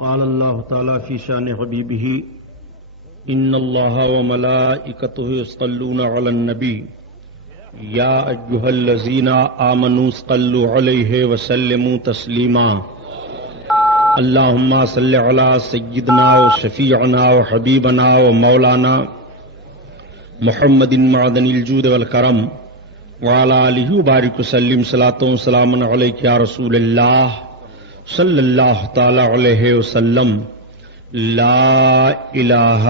قال اللہ تعالی فی شان حبیبہ ان اللہ وملائکتہ یصلون علی النبی یا ایھا الذین آمنوا صلوا علیہ وسلموا تسلیما اللہم صل علی سیدنا و شفیعنا و حبیبنا و مولانا محمد معدن الجود والکرم وعلی آلہ وبارک وسلم صلاۃ و سلام علیک یا رسول اللہ صلی اللہ تعالی علیہ وسلم لا الہ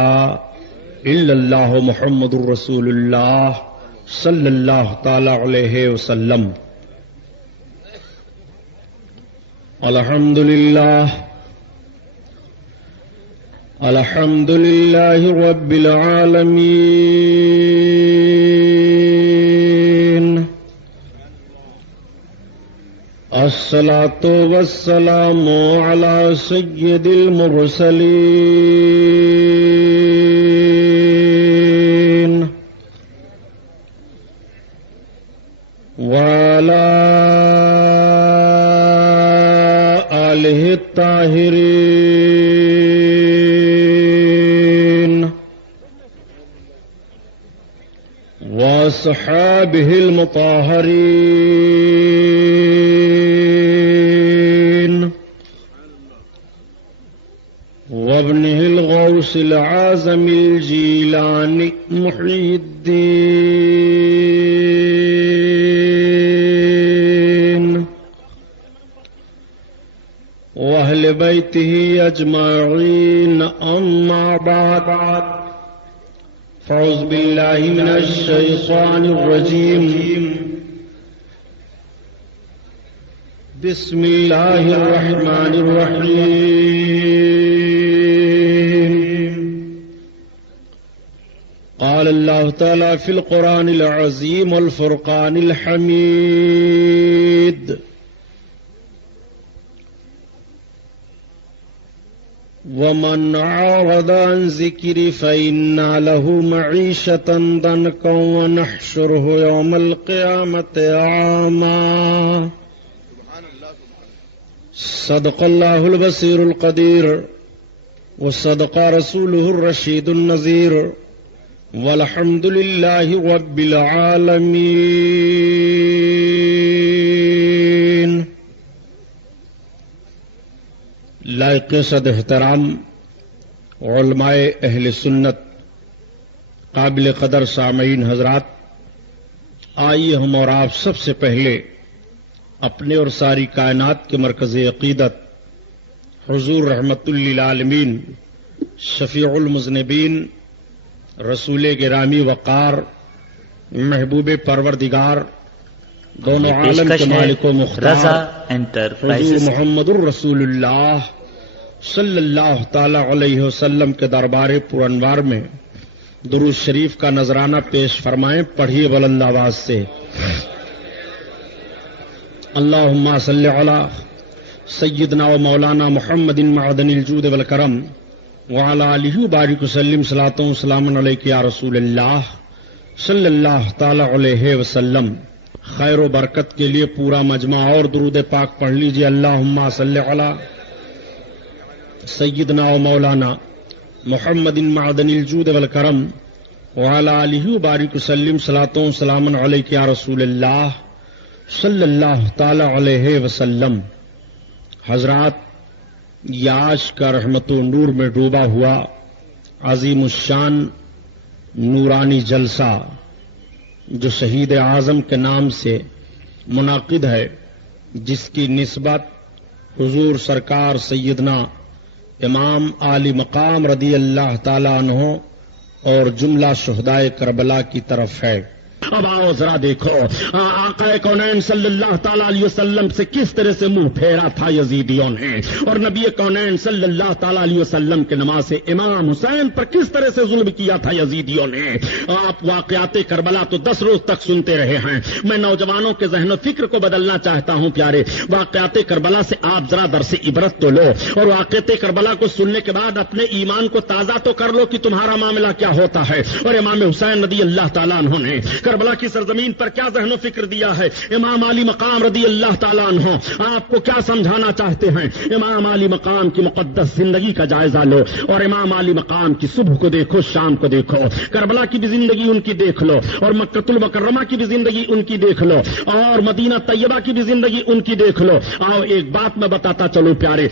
الا اللہ محمد رسول اللہ صلی اللہ تعالی علیہ وسلم. الحمدللہ رب العالمین الصلاۃ والسلام علی سید المرسلین وعلی آلہ الطاہرین واصحابہ المطہرین وابنہ الغوث العظم الجیلانی محی الدین واہل بیتہ اجمعین اما بعد فاعوذ باللہ من الشیطان الرجیم بسم اللہ الرحمن الرحیم قال اللہ تعالی فی القرآن العظیم والفرقان الحمید ومن أعرض عن ذكري فإن له معيشة ضنكا ونحشره يوم القيامة أعمى. صدق الله البصير القدير وصدق رسوله الرشيد النذير والحمد لله رب العالمين. لائق صد احترام علماء اہل سنت، قابل قدر سامعین حضرات، آئیے ہم اور آپ سب سے پہلے اپنے اور ساری کائنات کے مرکز عقیدت حضور رحمت للعالمین شفیع المذنبین رسول گرامی وقار محبوب پروردگار دونوں عالم کے مالک و مختار حضور محمد الرسول اللہ صلی اللہ تعالی علیہ وسلم کے دربار پرانوار میں درود شریف کا نذرانہ پیش فرمائیں. پڑھیے بلند آواز سے. اللہم صلی علی سیدنا و مولانا محمد معدن الجود والکرم وعلی آلہ وبارک وسلم صلاۃ و سلام علیک یا رسول اللہ صلی اللہ تعالی علیہ وسلم. خیر و برکت کے لیے پورا مجمع اور درود پاک پڑھ لیجیے. اللہم صلی علی سیدنا و مولانا محمد معدن الجود والکرم وعلی آلہ وبارک وسلم صلاۃ و سلام علیک یا رسول اللہ صلی اللہ تعالی علیہ وسلم. حضرات، یہ آج کا رحمت و نور میں ڈوبا ہوا عظیم الشان نورانی جلسہ جو شہید اعظم کے نام سے منعقد ہے، جس کی نسبت حضور سرکار سیدنا امام عالی مقام رضی اللہ تعالی عنہ اور جملہ شہدائے کربلا کی طرف ہے. اب آؤ ذرا دیکھو آقا کونین صلی اللہ تعالیٰ علیہ وسلم سے کس طرح سے منہ پھیرا تھا یزیدیوں نے، اور نبی کونین صلی اللہ تعالیٰ علیہ وسلم کے نماز امام حسین پر کس طرح سے ظلم کیا تھا یزیدیوں نے. آپ واقعات کربلا تو 10 روز تک سنتے رہے ہیں. میں نوجوانوں کے ذہن و فکر کو بدلنا چاہتا ہوں. پیارے، واقعات کربلا سے آپ ذرا درس عبرت تو لو، اور واقعات کربلا کو سننے کے بعد اپنے ایمان کو تازہ تو کر لو کہ تمہارا معاملہ کیا ہوتا ہے. اور امام حسین رضی اللہ تعالیٰ عنہ نے کربلا کی سرزمین پر کیا ذہن و فکر دیا ہے. امام علی مقام رضی اللہ تعالیٰ عنہ آپ کو کیا سمجھانا چاہتے ہیں. امام علی مقام کی مقدس زندگی کا جائزہ لو اور امام علی مقام کی صبح کو دیکھو, شام کو دیکھو, کربلا کی بھی زندگی ان کی دیکھ لو اور مکہ المکرمہ کی بھی زندگی ان کی دیکھ لو اور مدینہ طیبہ کی بھی زندگی ان کی دیکھ لو. آؤ ایک بات میں بتاتا چلو پیارے,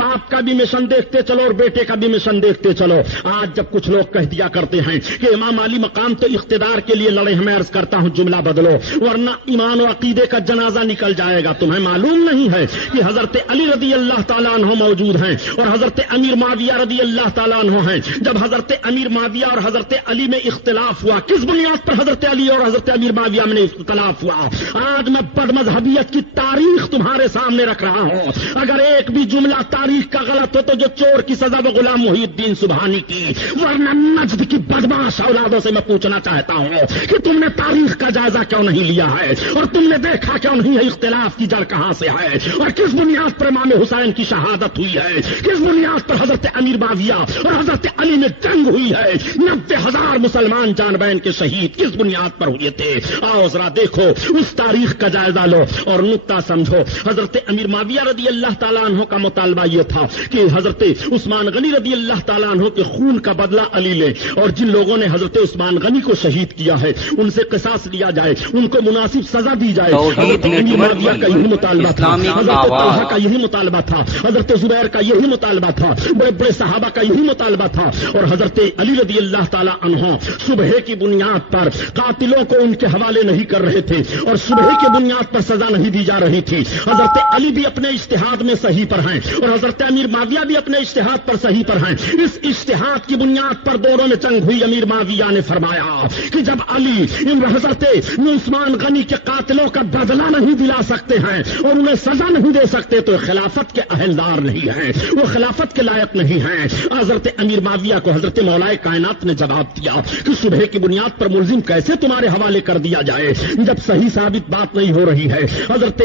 باپ کا بھی مشن دیکھتے چلو اور بیٹے کا بھی مشن دیکھتے چلو. آج جب کچھ لوگ کہہ دیا کرتے ہیں کہ امام علی مقام تو اقتدار کے لیے لڑے, میں عرض کرتا ہوں جملہ بدلو ورنہ ایمان و عقیدے کا جنازہ نکل جائے گا. تمہیں معلوم نہیں ہے کہ حضرت علی رضی اللہ تعالیٰ عنہ موجود ہیں اور حضرت امیر معاویہ رضی اللہ تعالیٰ عنہ ہیں. جب حضرت امیر معاویہ اور حضرت علی میں اختلاف ہوا, کس بنیاد پر حضرت علی اور حضرت امیر معاویہ میں اختلاف ہوا؟ آج میں بد مذہبیت کی تاریخ تمہارے سامنے رکھ رہا ہوں. اگر ایک بھی جملہ تاریخ کا غلط ہو تو جو چور کی سزا وہ غلام محی الدین سبحانی کی, ورنہ نجد کی بدماش اولادوں سے میں پوچھنا چاہتا ہوں کہ تم نے تاریخ کا جائزہ کیوں نہیں لیا ہے اور تم نے دیکھا کیوں نہیں ہے اختلاف کی جڑ کہاں سے ہے اور کس بنیاد پر امام حسین کی شہادت ہوئی ہے, کس بنیاد پر حضرت امیر معاویہ اور حضرت علی میں جنگ ہوئی ہے. 90,000 مسلمان جان بین کے شہید کس بنیاد پر ہوئے تھے؟ آؤ ذرا دیکھو, اس تاریخ کا جائزہ لو اور نقطہ سمجھو. حضرت امیر معاویہ رضی اللہ تعالیٰ عنہ کا مطالبہ یہ تھا کہ حضرت عثمان غنی رضی اللہ تعالیٰ عنہ کے خون کا بدلہ علی لے اور جن لوگوں نے حضرت عثمان غنی کو شہید کیا ہے ان سے قصاص لیا جائے, ان کو مناسب سزا دی جائے. حضرت امیر معاویہ کا یہی مطالبہ تھا, حضرت طلحہ کا یہی مطالبہ تھا, حضرت زبیر کا یہی مطالبہ تھا, بڑے بڑے صحابہ کا یہی مطالبہ تھا. اور حضرت علی رضی اللہ تعالیٰ عنہ صبح کی بنیاد پر قاتلوں کو ان کے حوالے نہیں کر رہے تھے اور صبح کی بنیاد پر سزا نہیں دی جا رہی تھی. حضرت علی بھی اپنے اجتہاد میں صحیح پر ہیں اور حضرت امیر معاویہ بھی اپنے اجتہاد پر صحیح پر ہیں. اس اجتہاد کی بنیاد پر دونوں میں جنگ ہوئی. امیر معاویہ نے فرمایا کہ جب علی ان حضرت عثمان غنی کے قاتلوں کا بدلہ نہیں دلا سکتے ہیں اور انہیں سزا نہیں دے سکتے تو خلافت کے اہلدار نہیں ہیں, وہ خلافت کے لائق نہیں ہیں. حضرت امیر معاویہ کو حضرت مولا کائنات نے جواب دیا کہ صبح کی بنیاد پر ملزم کیسے تمہارے حوالے کر دیا جائے جب صحیح ثابت بات نہیں ہو رہی ہے. حضرت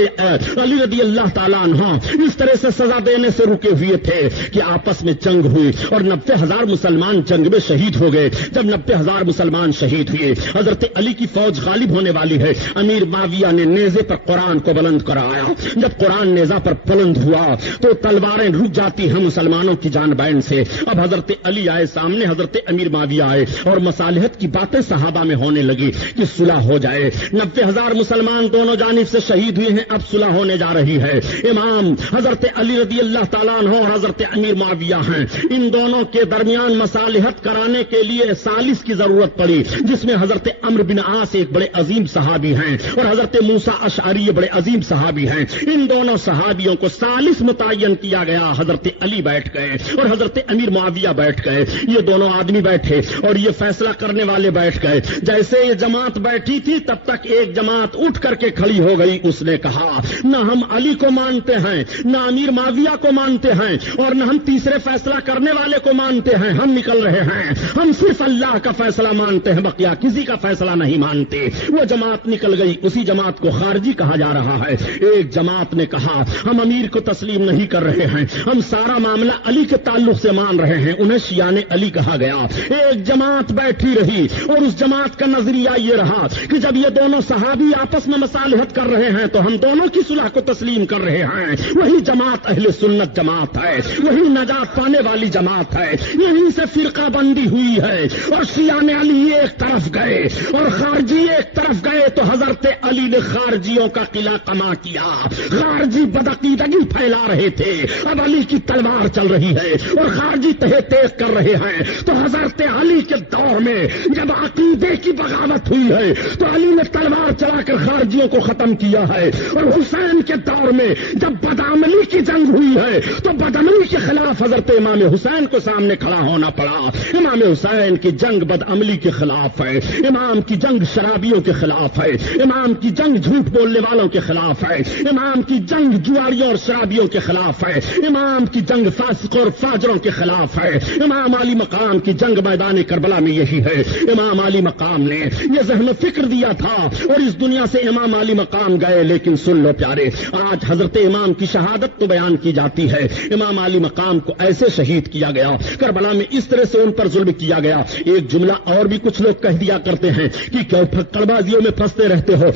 علی رضی اللہ تعالیٰ عنہ اس طرح سے سزا دینے سے رکے ہوئے تھے کہ آپس میں جنگ ہوئی اور 90,000 مسلمان جنگ میں شہید ہو گئے. جب 90,000 مسلمان شہید ہوئے, حضرت علی کی فوج غالب ہونے والی ہے. امیر معاویہ نے نیزے پر قرآن کو بلند کرایا. جب قرآن نیزہ پر بلند ہوا تو تلواریں رک جاتی ہیں مسلمانوں کی جان بین سے. اب حضرت علی آئے سامنے, حضرت امیر معاویہ آئے اور مصالحت کی باتیں صحابہ میں ہونے لگی کہ صلح ہو جائے. 90,000 مسلمان دونوں جانب سے شہید ہوئے ہیں, اب صلح ہونے جا رہی ہے. امام حضرت علی رضی اللہ تعالیٰ عنہ اور حضرت امیر معاویہ ہیں. ان دونوں کے درمیان مصالحت کرانے کے لیے ثالث کی ضرورت پڑی جس میں حضرت عمرو بن عاص ایک بڑے عظیم صحابی ہیں اور حضرت موسیٰ اشعری بڑے عظیم صحابی ہیں. ان دونوں صحابیوں کو ثالث متعین کیا گیا. حضرت علی بیٹھ گئے اور حضرت امیر معاویہ بیٹھ گئے. یہ دونوں آدمی بیٹھے اور یہ فیصلہ کرنے والے بیٹھ گئے. جیسے یہ جماعت بیٹھی تھی تب تک ایک جماعت اٹھ کر کے کھڑی ہو گئی. اس نے کہا نہ ہم علی کو مانتے ہیں, نہ امیر معاویہ کو مانتے ہیں اور نہ ہم تیسرے فیصلہ کرنے والے کو مانتے ہیں. ہم نکل رہے ہیں, ہم صرف اللہ کا فیصلہ مانتے ہیں, بقیہ کسی کا فیصلہ نہیں مانتے. وہ جماعت نکل گئی. اسی جماعت کو خارجی کہا جا رہا ہے. ایک جماعت نے کہا ہم امیر کو تسلیم نہیں کر رہے ہیں, ہم سارا معاملہ علی کے تعلق سے مان رہے ہیں. انہیں شیعان علی کہا گیا. ایک جماعت بیٹھی رہی اور اس جماعت کا نظریہ یہ رہا کہ جب یہ دونوں صحابی آپس میں مصالحت کر رہے ہیں تو ہم دونوں کی صلح کو تسلیم کر رہے ہیں. وہی جماعت اہل سنت جماعت ہے, وہی نجات پانے والی جماعت ہے. یہیں سے فرقہ بندی ہوئی ہے اور شیعان علی ایک طرف گئے اور خارجی ایک طرف گئے تو حضرت علی نے خارجیوں کا قلعہ کما کیا. خارجی بدعقیدگی پھیلا رہے تھے, اب علی کی تلوار چل رہی ہے اور خارجی تہے تیز کر رہے ہیں. تو حضرت علی کے دور میں جب عقیدے کی بغاوت ہوئی ہے تو علی نے تلوار چلا کر خارجیوں کو ختم کیا ہے. اور حسین کے دور میں جب بدعملی کی جنگ ہوئی ہے تو بدعملی کے خلاف حضرت امام حسین کو سامنے کھڑا ہونا پڑا. امام حسین کی جنگ بدعملی کے خلاف ہے, امام کی جنگ شرابیوں کے خلاف ہے, امام کی جنگ جھوٹ بولنے والوں کے خلاف ہے, امام کی جنگ جواریوں اور شرابیوں کے خلاف ہے, امام کی جنگ فاسق اور فاجروں کے خلاف ہے. امام علی مقام کی جنگ میدان کربلا میں یہی ہے. امام علی مقام نے یہ ذہن و فکر دیا تھا اور اس دنیا سے امام علی مقام گئے. لیکن سن لو پیارے, آج حضرت امام کی شہادت تو بیان کی جاتی ہے. امام علی مقام کو ایسے شہید کیا گیا, کربلا میں اس طرح سے ان پر ظلم کیا گیا. ایک جملہ اور بھی کچھ لوگ کہہ دیا کرتے ہیں کہ تھی کیوں پکڑبازیوں میں پھنستے رہتے ہو؟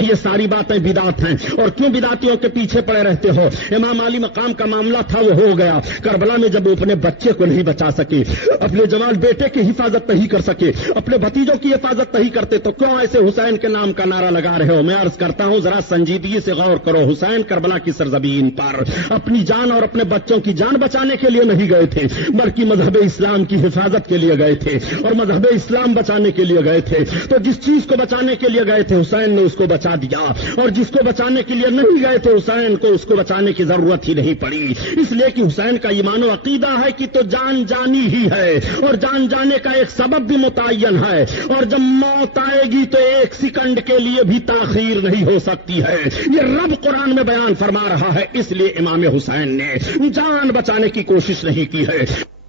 یہ ساری باتیں بدعت ہیں، اور کیوں بدعتیوں کے پیچھے پڑے رہتے ہو؟ امام علی مقام کا معاملہ تھا، وہ ہو گیا۔ کربلا میں جب وہ اپنے بچے کو نہیں بچا سکے، اپنے جوان بیٹے کی حفاظت نہیں کر سکے، اپنے بھتیجوں کی حفاظت نہیں کرتے، تو کیوں ایسے حسین کے نام کا نعرہ لگا رہے ہو؟ میں عرض کرتا ہوں ذرا سنجیدگی سے غور کرو۔ حسین کربلا کی سرزمین پر اپنی جان اور اپنے بچوں کی جان بچانے کے لیے نہیں گئے تھے، بلکہ مذہب اسلام کی حفاظت کے لیے گئے تھے اور مذہب اسلام بچانے کے لیے گئے تھے۔ تو جس چیز کو بچانے کے لیے گئے تھے حسین نے اس کو بچا دیا، اور جس کو بچانے کے لیے نہیں گئے تھے حسین کو اس کو بچانے کی ضرورت ہی نہیں پڑی، اس لیے کہ حسین کا ایمان و عقیدہ ہے کہ تو جان جانی ہی ہے، اور جان جانے کا ایک سبب بھی متعین ہے، اور جب موت آئے گی تو ایک سیکنڈ کے لیے بھی تاخیر نہیں ہو سکتی ہے۔ یہ رب قرآن میں بیان فرما رہا ہے، اس لیے امام حسین نے جان بچانے کی کوشش نہیں کی ہے،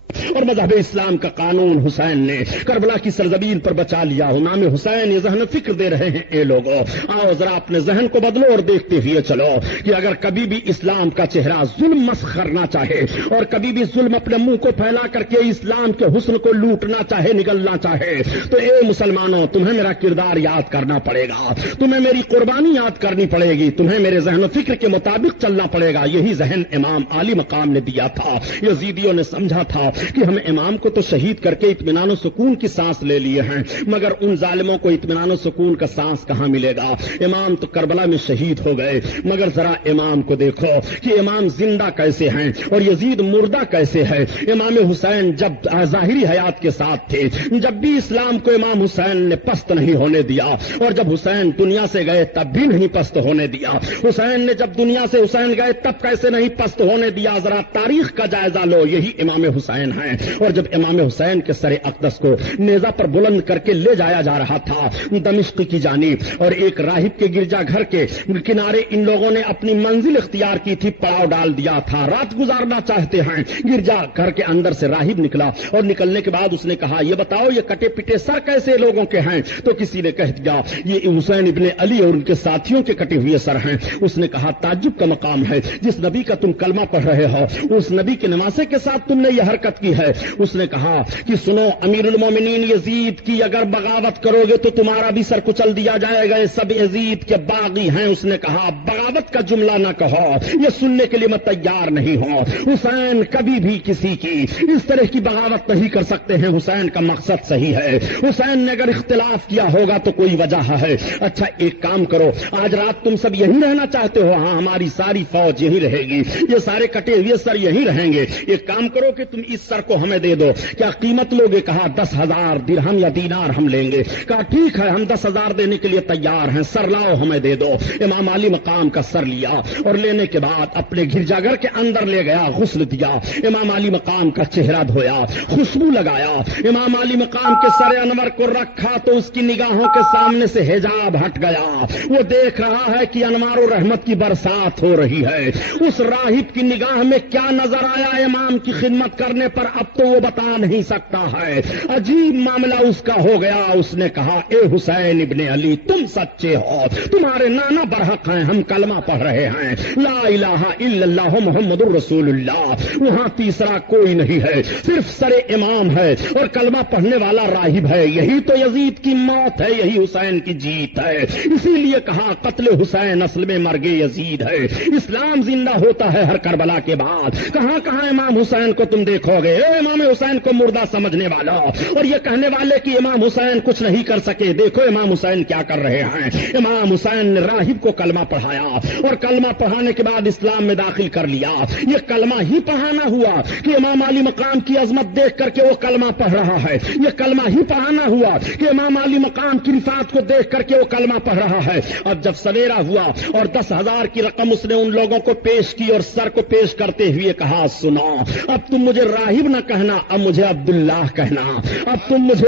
اور مذہب اسلام کا قانون حسین نے کربلا کی سرزمین پر بچا لیا۔ امام حسین یہ ذہن فکر دے رہے ہیں، اے لوگوں آؤ ذرا اپنے ذہن کو بدلو اور دیکھتے ہوئے چلو کہ اگر کبھی بھی اسلام کا چہرہ ظلم مسخ کرنا چاہے اور کبھی بھی ظلم اپنے منہ کو پھیلا کر کے اسلام کے حسن کو لوٹنا چاہے، نگلنا چاہے، تو اے مسلمانوں تمہیں میرا کردار یاد کرنا پڑے گا، تمہیں میری قربانی یاد کرنی پڑے گی، تمہیں میرے ذہن و فکر کے مطابق چلنا پڑے گا۔ یہی ذہن امام علی مقام نے دیا تھا۔ یزیدیوں نے سمجھا تھا کہ ہم امام کو تو شہید کر کے اطمینان و سکون کی سانس لے لیے ہیں، مگر ان ظالموں کو اطمینان و سکون کا سانس کہاں ملے گا؟ امام تو کربلا میں شہید ہو گئے، مگر ذرا امام کو دیکھو کہ امام زندہ کیسے ہیں اور یزید مردہ کیسے ہے۔ امام حسین جب ظاہری حیات کے ساتھ تھے، جب بھی اسلام کو امام حسین نے پست نہیں ہونے دیا، اور جب حسین دنیا سے گئے تب بھی نہیں پست ہونے دیا۔ حسین نے جب دنیا سے حسین گئے تب کیسے نہیں پست ہونے دیا؟ ذرا تاریخ کا جائزہ لو، یہی امام حسین ہیں۔ اور جب امام حسین کے سر اقدس کو نیزہ پر بلند کر کے لے جایا جا رہا تھا دمشق کی جانب، اور ایک راہب کے گرجا گھر کے کنارے ان لوگوں نے اپنی منزل اختیار کی تھی، پڑاؤ ڈال دیا تھا، رات گزارنا چاہتے ہیں۔ گرجا گھر کے اندر سے راہب نکلا، اور نکلنے کے بعد اس نے کہا یہ بتاؤ یہ کٹے پٹے سر کیسے لوگوں کے ہیں؟ تو کسی نے کہہ دیا یہ حسین ابن علی اور ان کے ساتھیوں کے کٹے ہوئے سر ہیں۔ اس نے کہا تعجب کا مقام ہے، جس نبی کا تم کلمہ پڑھ رہے ہو اس نبی کے نواسے کے ساتھ تم نے یہ حرکت کی ہے۔ اس نے کہا کہ سنو امیر المومنین یزید کی اگر بغاوت کرو گے تو تمہارا بھی سر کچل دیا جائے گا، یہ سب یزید کے باغی ہیں۔ اس نے کہا بغاوت کا جملہ نہ کہو، یہ سننے کے لیے میں تیار نہیں ہوں۔ حسین کبھی بھی کسی کی اس طرح کی بغاوت نہیں کر سکتے ہیں، حسین کا مقصد صحیح ہے۔ حسین نے اگر اختلاف کیا ہوگا تو کوئی وجہ ہے۔ اچھا ایک کام کرو، آج رات تم سب یہیں رہنا چاہتے ہو؟ ہاں ہماری ساری فوج یہیں رہے گی، یہ سارے کٹے ہوئے سر یہیں رہیں گے۔ ایک کام کرو کہ تم اس سر کو ہمیں دے دو، کیا قیمت لوگے؟ کہا 10,000 درہم یا دینار ہم لیں گے۔ کہا ٹھیک ہے ہم 10,000 دینے کے لیے تیار ہیں، سر لاؤ ہمیں دے دو۔ امام علی مقام کا سر لیا اور لینے کے بعد اپنے گرجا گھر کے اندر لے گیا، غسل دیا، امام علی مقام کا چہرہ دھویا، خوشبو لگایا، امام علی مقام کے سر انور کو رکھا تو اس کی نگاہوں کے سامنے سے حجاب ہٹ گیا، وہ دیکھ رہا ہے کہ انوار و رحمت کی برسات ہو رہی ہے۔ اس راہب کی نگاہ میں کیا نظر آیا امام کی خدمت کرنے پر اب تو وہ بتا نہیں سکتا ہے، عجیب معاملہ اس کا ہو گیا۔ اس نے کہا اے حسین ابن علی تم سچے ہو، تمہارے نانا برحق ہیں، ہم کلمہ پڑھ رہے ہیں لا الہ الا اللہ محمد الرسول اللہ، وہاں تیسرا کوئی نہیں ہے، صرف سر امام ہے اور کلمہ پڑھنے والا راہب ہے۔ یہی تو یزید کی موت ہے، یہی حسین کی جیت ہے۔ اسی لیے کہا قتل حسین اصل میں مرگ یزید ہے، اسلام زندہ ہوتا ہے ہر کربلا کے بعد۔ کہاں کہاں امام حسین کو تم دیکھو گے، اے امام حسین کو مردہ سمجھنے والا اور یہ کہنے والے کہ امام حسین کچھ نہیں کر سکے، دیکھو امام حسین کیا کر رہے ہیں۔ امام حسین نے راہب کو کلمہ پڑھایا اور کلمہ پڑھانے کے بعد اسلام میں داخل کر لیا۔ یہ کلمہ ہی پڑھانا ہوا کہ امام علی مقام کی عظمت دیکھ کر کے وہ کلمہ پڑھ رہا ہے، یہ کلمہ ہی پڑھانا ہوا کہ امام علی مقام کی رفعت کو دیکھ کر کے وہ کلمہ پڑھ رہا ہے۔ اب جب سویرا ہوا اور 10,000 کی رقم اس نے ان لوگوں کو پیش کی اور سر کو پیش کرتے ہوئے کہا سنو اب تم مجھے راہب نہ کہنا، اب مجھے عبداللہ کہنا، اب تم مجھے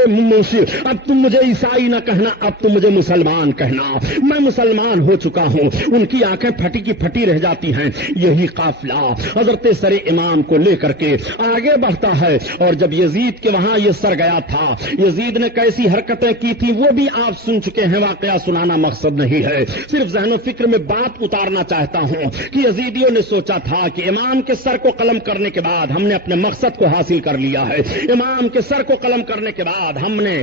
اب تم مجھے عیسائی نہ کہنا، اب تم مجھے مسلمان کہنا، میں مسلمان ہو چکا ہوں۔ ان کی آنکھیں پھٹی کی پھٹی رہ جاتی ہیں۔ یہی قافلہ حضرت سر امام کو لے کر کے آگے بڑھتا ہے، اور جب یزید کے وہاں یہ سر گیا تھا، یزید نے کیسی حرکتیں کی تھی وہ بھی آپ سن چکے ہیں، واقعہ سنانا مقصد نہیں ہے، صرف ذہن و فکر میں بات اتارنا چاہتا ہوں کہ یزیدیوں نے سوچا تھا کہ امام کے سر کو قلم کرنے کے بعد ہم نے اپنے مقصد کو کو حاصل کر لیا ہے. امام کے سر کو قلم کرنے کے بعد ہم نے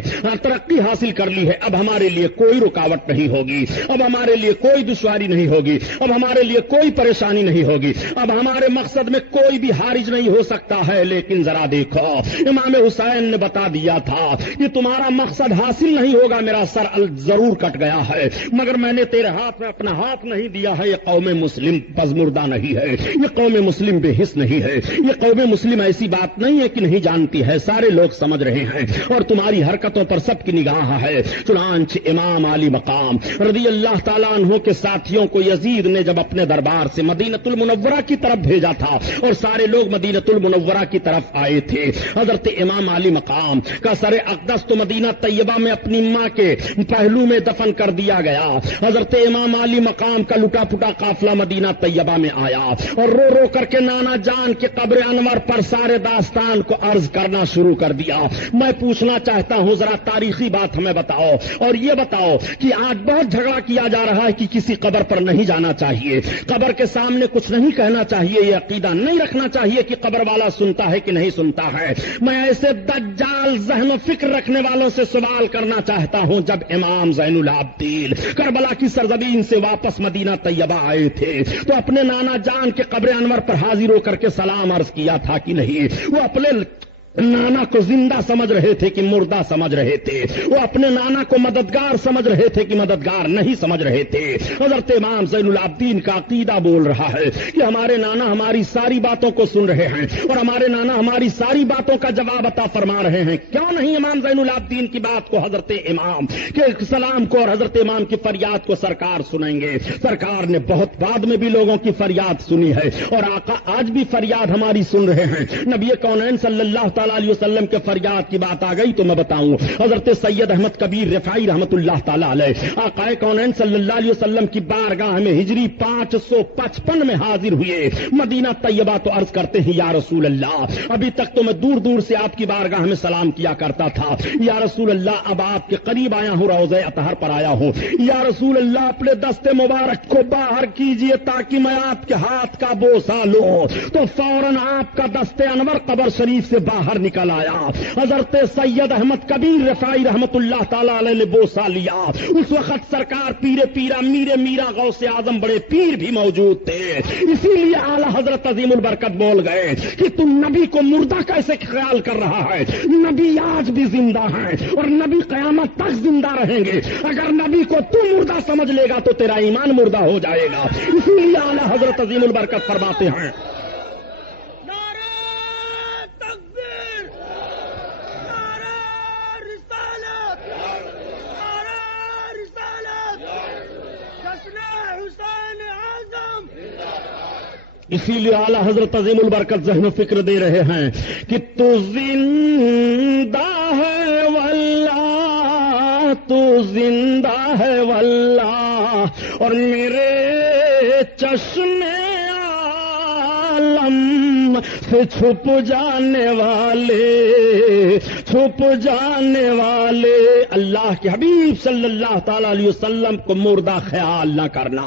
ترقی حاصل کر لی ہے. اب ہمارے لیے کوئی رکاوٹ نہیں ہوگی, اب ہمارے لیے کوئی دشواری نہیں ہوگی, اب ہمارے لیے کوئی پریشانی نہیں ہوگی, اب ہمارے مقصد میں کوئی بھی حارج نہیں ہو سکتا ہے. لیکن ذرا دیکھو, امام حسین نے بتا دیا تھا کہ تمہارا مقصد حاصل نہیں ہوگا, میرا سر ضرور کٹ گیا ہے مگر میں نے تیرے ہاتھ میں اپنا ہاتھ نہیں دیا ہے. یہ قوم مسلم پزمردہ نہیں ہے, یہ قوم مسلم بے حس نہیں ہے, یہ قوم مسلم ایسی بات نہیں ہے کہ نہیں جانتی ہے, سارے لوگ سمجھ رہے ہیں اور تمہاری حرکتوں پر سب کی نگاہ ہے. چنانچہ امام علی مقام رضی اللہ تعالیٰ عنہ کے ساتھیوں کو یزید نے جب اپنے دربار سے مدینۃ المنورہ کی طرف بھیجا تھا اور سارے لوگ مدینۃ المنورہ کی طرف آئے تھے, حضرت امام علی مقام کا سر اقدس تو مدینہ طیبہ میں اپنی ماں کے پہلو میں دفن کر دیا گیا. حضرت امام علی مقام کا لٹا پٹا قافلہ مدینہ طیبہ میں آیا اور رو رو کر کے نانا جان کے قبر انور پر سارے داستان کو عرض کرنا شروع کر دیا. میں پوچھنا چاہتا ہوں, ذرا تاریخی بات ہمیں بتاؤ اور یہ بتاؤ کہ آج بہت جھگڑا کیا جا رہا ہے کہ کسی قبر پر نہیں جانا چاہیے, قبر کے سامنے کچھ نہیں کہنا چاہیے, یہ عقیدہ نہیں رکھنا چاہیے کہ قبر والا سنتا ہے کہ نہیں سنتا ہے. میں ایسے دجال ذہن و فکر رکھنے والوں سے سوال کرنا چاہتا ہوں, جب امام زین العابدین کربلا کی سرزمین سے واپس مدینہ طیبہ آئے تھے تو اپنے نانا جان کے قبر انور پر حاضر ہو کر کے سلام عرض کیا تھا کہ نہیں؟ وہ اپنے نانا کو زندہ سمجھ رہے تھے کہ مردہ سمجھ رہے تھے, وہ اپنے نانا کو مددگار سمجھ رہے تھے کہ مددگار نہیں سمجھ رہے تھے. حضرت امام زین العابدین کا عقیدہ بول رہا ہے کہ ہمارے نانا ہماری ساری باتوں کو سن رہے ہیں اور ہمارے نانا ہماری ساری باتوں کا جواب عطا فرما رہے ہیں. کیوں نہیں امام زین العابدین کی بات کو, حضرت امام کے سلام کو اور حضرت امام کی فریاد کو سرکار سنیں گے؟ سرکار نے بہت بعد میں بھی لوگوں کی فریاد سنی ہے اور آقا آج بھی فریاد ہماری سن رہے ہیں. نبی کونین صلی اللہ تعالی علیہ وسلم کے فریاد کی بات آ گئی تو میں بتاؤں, حضرت سید احمد کبیر رفاعی رحمت اللہ تعالی علیہ آقا کونین صلی اللہ علیہ وسلم کی بارگاہ میں ہجری 555 میں حاضر ہوئے مدینہ طیبہ تو عرض کرتے ہیں, یا رسول اللہ, ابھی تک تو میں دور دور سے آپ کی بارگاہ میں سلام کیا کرتا تھا, یا رسول اللہ اب آپ کے قریب آیا ہوں, روضہ اطہر پر آیا ہوں, یا رسول اللہ اپنے دست مبارک کو باہر کیجئے تاکہ میں آپ کے ہاتھ کا بوسہ لوں. تو فوراً آپ کا دست انور قبر شریف سے باہر نکل آیا. حضرت سید احمد کبیر رفاعی رحمت اللہ تعالی علیہ نے بوسہ لیا. اس وقت سرکار پیرے پیرا میرے میرا غوث اعظم بڑے پیر بھی موجود تھے, اسی لیے اعلی حضرت عظیم البرکت بول گئے کہ تم نبی کو مردہ کیسے خیال کر رہا ہے؟ نبی آج بھی زندہ ہیں اور نبی قیامت تک زندہ رہیں گے. اگر نبی کو تم مردہ سمجھ لے گا تو تیرا ایمان مردہ ہو جائے گا. اسی لیے اعلی حضرت عظیم البرکت فرماتے ہیں, اسی لیے اعلیٰ حضرت عظیم البرکت ذہن و فکر دے رہے ہیں کہ تو زندہ ہے واللہ, تو زندہ ہے واللہ, اور میرے چشمے عالم سے چھپ جانے والے, چھپ جانے والے. اللہ کے حبیب صلی اللہ تعالی علیہ وسلم کو مردہ خیال نہ کرنا.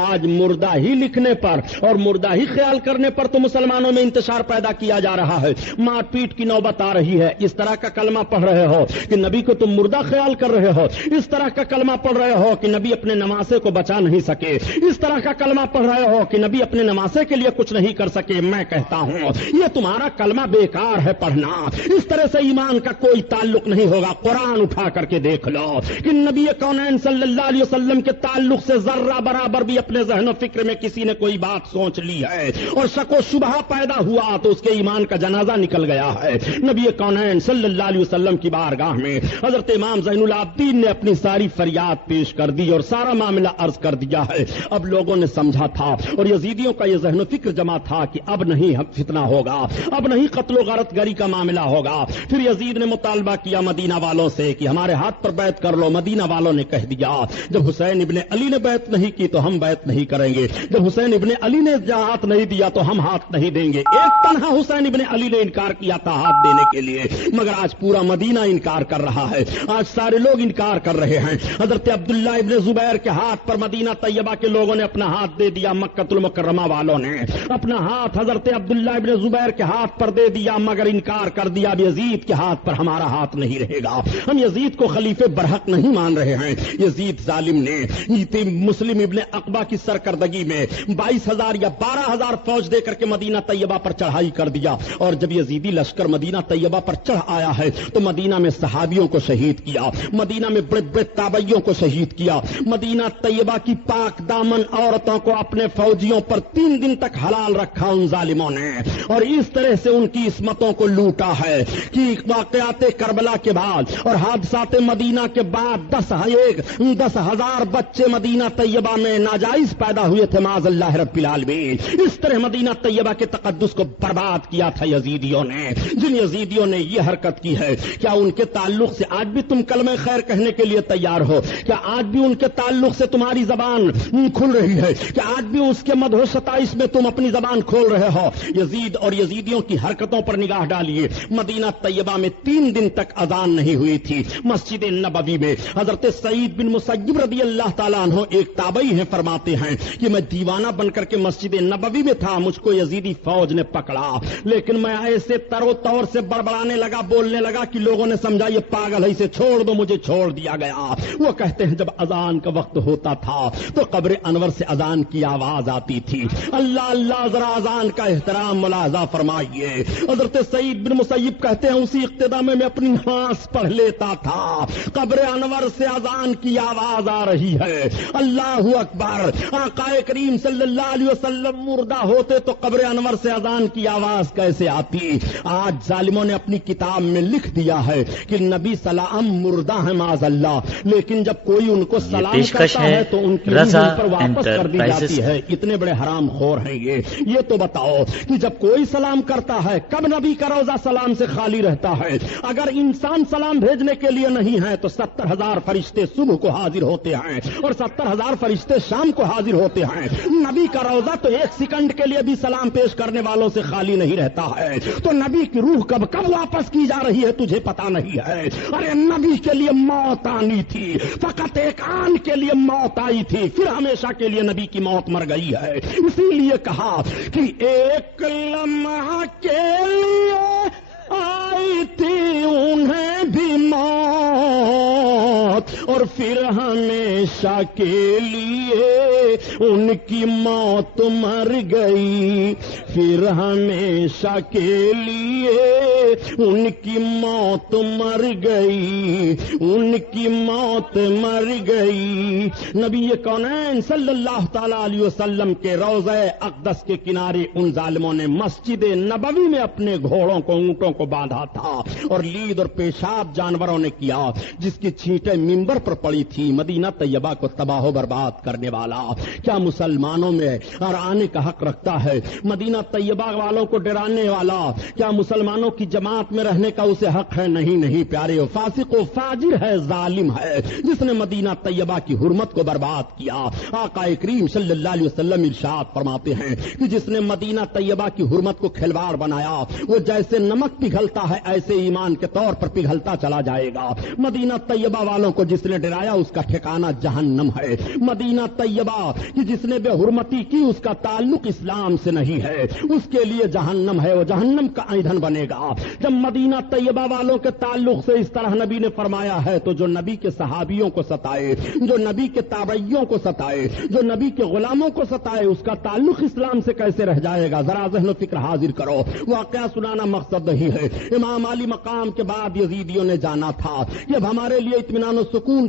آج مردہ ہی لکھنے پر اور مردہ ہی خیال کرنے پر تو مسلمانوں میں انتشار پیدا کیا جا رہا ہے, مار پیٹ کی نوبت آ رہی ہے. اس طرح کا کلمہ پڑھ رہے ہو کہ نبی کو تم مردہ خیال کر رہے ہو, اس طرح کا کلمہ پڑھ رہے ہو کہ نبی اپنے نواسے کو بچا نہیں سکے, اس طرح کا کلمہ پڑھ رہے ہو کہ نبی اپنے نواسے کے لیے کچھ نہیں کر سکے. میں کہتا ہوں یہ تمہارا کلمہ بیکار ہے پڑھنا. اس طرح سے ایمان کا کوئی تعلق نہیں ہوگا. قرآن اٹھا کر کے دیکھ لو کہ نبی کونین صلی اللہ علیہ وسلم کے تعلق سے ذرہ برابر بھی اپنے ذہن و فکر میں کسی نے کوئی بات سوچ لی ہے اور شک و شبہ پیدا ہوا تو اس کے ایمان کا جنازہ نکل گیا ہے. نبی کونین صلی اللہ علیہ وسلم کی بارگاہ میں حضرت امام زین العابدین نے اپنی ساری فریاد پیش کر دی اور سارا معاملہ عرض کر دیا ہے. اب لوگوں نے سمجھا تھا اور یزیدیوں کا یہ ذہن و فکر جمع تھا کہ اب نہیں فتنہ ہوگا, اب نہیں قتل و غارت گری کا معاملہ ہوگا. پھر یزید یزید نے مطالبہ کیا مدینہ والوں سے کہ ہمارے ہاتھ پر بیعت کر لو. مدینہ والوں نے کہہ دیا جب حسین ابن علی نے بیعت نہیں کی تو ہم بیعت نہیں کریں گے, جب حسین ابن علی نے ہاتھ نہیں دیا تو ہم ہاتھ نہیں دیں گے. ایک تنہا حسین ابن علی نے انکار کیا تھا ہاتھ دینے کے لیے, مگر آج پورا مدینہ انکار کر رہا ہے, آج سارے لوگ انکار کر رہے ہیں. حضرت عبداللہ ابن زبیر کے ہاتھ پر مدینہ طیبہ کے لوگوں نے اپنا ہاتھ دے دیا, مکہ المکرمہ والوں نے اپنا ہاتھ حضرت عبداللہ ابن زبیر کے ہاتھ پر دے دیا, مگر انکار کر دیا اب یزید کے ہاتھ پر ہمارا ہاتھ نہیں رہے گا. ہم یزید کو خلیفہ برحق نہیں مان رہے ہیں. یزید ظالم نے مسلم ابن عقبہ کی سرکردگی میں 22,000 یا 12,000 فوج دے کر کے مدینہ طیبہ پر چڑھائی کر دیا, اور جب یزیدی لشکر مدینہ طیبہ پر چڑھ آیا ہے تو مدینہ میں صحابیوں کو شہید کیا, مدینہ میں بڑے بڑے تابعیوں کو شہید کیا, مدینہ طیبہ کی پاک دامن عورتوں کو اپنے فوجیوں پر 3 دن تک حلال رکھا ان ظالموں نے, اور اس طرح سے ان کی عصمتوں کو لوٹا ہے کہ واقعات کربلا کے بعد اور حادثات مدینہ کے بعد 10,000 بچے مدینہ طیبہ میں ناجائز پیدا ہوئے تھے معاذ اللہ رب العالمین. اس طرح مدینہ طیبہ کے تقدس کو برباد کیا تھا یزیدیوں نے. جن یزیدیوں نے یہ حرکت کی ہے, کیا ان کے تعلق سے آج بھی تم کلمہ خیر کہنے کے لیے تیار ہو؟ کیا آج بھی ان کے تعلق سے تمہاری زبان کھل رہی ہے؟ کیا آج بھی اس کے مدح و ستائش میں تم اپنی زبان کھول رہے ہو؟ یزید اور یزیدیوں کی حرکتوں پر نگاہ ڈالیے. مدینہ طیبہ میں 3 دن تک اذان نہیں ہوئی تھی. مسجد نبوی میں حضرت سعید بن مسیب رضی اللہ تعالیٰ عنہ ایک تابعی ہیں, فرماتے ہیں کہ میں دیوانہ بن کر کے مسجد نبوی میں تھا, مجھ کو یزیدی فوج نے پکڑا, لیکن میں ایسے تر و طور سے بڑبڑانے لگا, بولنے لگا کہ لوگوں نے سمجھا یہ پاگل ہے, اسے چھوڑ دو. مجھے چھوڑ دیا گیا. وہ کہتے ہیں جب اذان کا وقت ہوتا تھا تو قبر انور سے اذان کی آواز آتی تھی. اللہ اللہ, ذرا اذان کا احترام ملاحظہ فرمائیے. حضرت سعید بن مسیب کہتے ہیں اسی اقتدا میں اپنی نماز پڑھ لیتا تھا, قبر انور سے اذان کی آواز آ رہی ہے. اللہ اکبر. آقا کریم صلی اللہ علیہ وسلم مردہ ہوتے تو قبر انور سے اذان کی آواز کیسے آتی؟ آج ظالموں نے اپنی کتاب میں لکھ دیا ہے کہ نبی سلام مردہ ہے معاذ اللہ, لیکن جب کوئی ان کو سلام کرتا ہے تو ان کی روح پر واپس کر دی جاتی ہے. اتنے بڑے حرام خور ہیں یہ تو بتاؤ کہ جب کوئی سلام کرتا ہے کب نبی کا روزہ سلام سے خالی رہتا ہے؟ اگر انسان سلام بھیجنے کے لیے نہیں ہے تو 70,000 فرشتے صبح کو حاضر ہوتے ہیں اور 70,000 فرشتے شام کو حاضر ہوتے ہیں. نبی کا روزہ تو 1 سیکنڈ کے لیے بھی سلام پیش کرنے والوں سے خالی نہیں رہتا ہے, تو نبی کی روح کب واپس کی جا رہی ہے تجھے پتا نہیں ہے؟ ارے نبی کے لیے موت آنی تھی, فقط ایک آن کے لیے موت آئی تھی, پھر ہمیشہ کے لیے نبی کی موت مر گئی ہے. اسی لیے کہا کہ ایک لمحہ کے لیے آئی تھی انہیں بھی موت, اور پھر ہمیشہ کے لیے ان کی موت مر گئی. پھر ہمیشہ کے لیے ان کی موت مر گئی, ان کی موت مر گئی. نبی کونین صلی اللہ تعالی علیہ وسلم کے روضہ اقدس کے کنارے ان ظالموں نے مسجد نبوی میں اپنے گھوڑوں کو, اونٹوں کو باندھا تھا, اور لید اور پیشاب جانوروں نے کیا, جس کی چھینٹیں منبر پر پڑی تھی. مدینہ طیبہ کو تباہ و برباد کرنے والا کیا مسلمانوں میں اور آنے کا حق رکھتا ہے؟ مدینہ طیبہ والوں کو ڈرانے والا کیا مسلمانوں کی جماعت میں رہنے کا اسے حق ہے؟ نہیں پیارے, فاسق و فاجر ہے, ظالم ہے, جس نے مدینہ طیبہ کی حرمت کو برباد کیا. آقا کریم صلی اللہ علیہ وسلم ارشاد فرماتے ہیں کہ جس نے مدینہ طیبہ کی حرمت کو کھلواڑ بنایا وہ جیسے نمک پگھلتا ہے ایسے ایمان کے طور پر پگھلتا چلا جائے گا. مدینہ طیبہ والوں کو جس نے ڈرایا اس کا ٹھکانہ جہنم ہے. مدینہ طیبہ کی جس نے بے حرمتی کی اس کا تعلق اسلام سے نہیں ہے, اس کے لیے جہنم ہے, وہ جہنم کا ایندھن بنے گا. جب مدینہ طیبہ والوں کے تعلق سے اس طرح نبی نے فرمایا ہے تو جو نبی کے صحابیوں کو ستائے, جو نبی کے تابعیوں کو ستائے, جو نبی کے غلاموں کو ستائے, اس کا تعلق اسلام سے کیسے رہ جائے گا؟ ذرا ذہن و فکر حاضر کرو. واقعہ سنانا مقصد نہیں ہے. امام علی مقام کے بعد یزیدیوں نے جانا تھا کہ اب ہمارے لیے اطمینان و سکون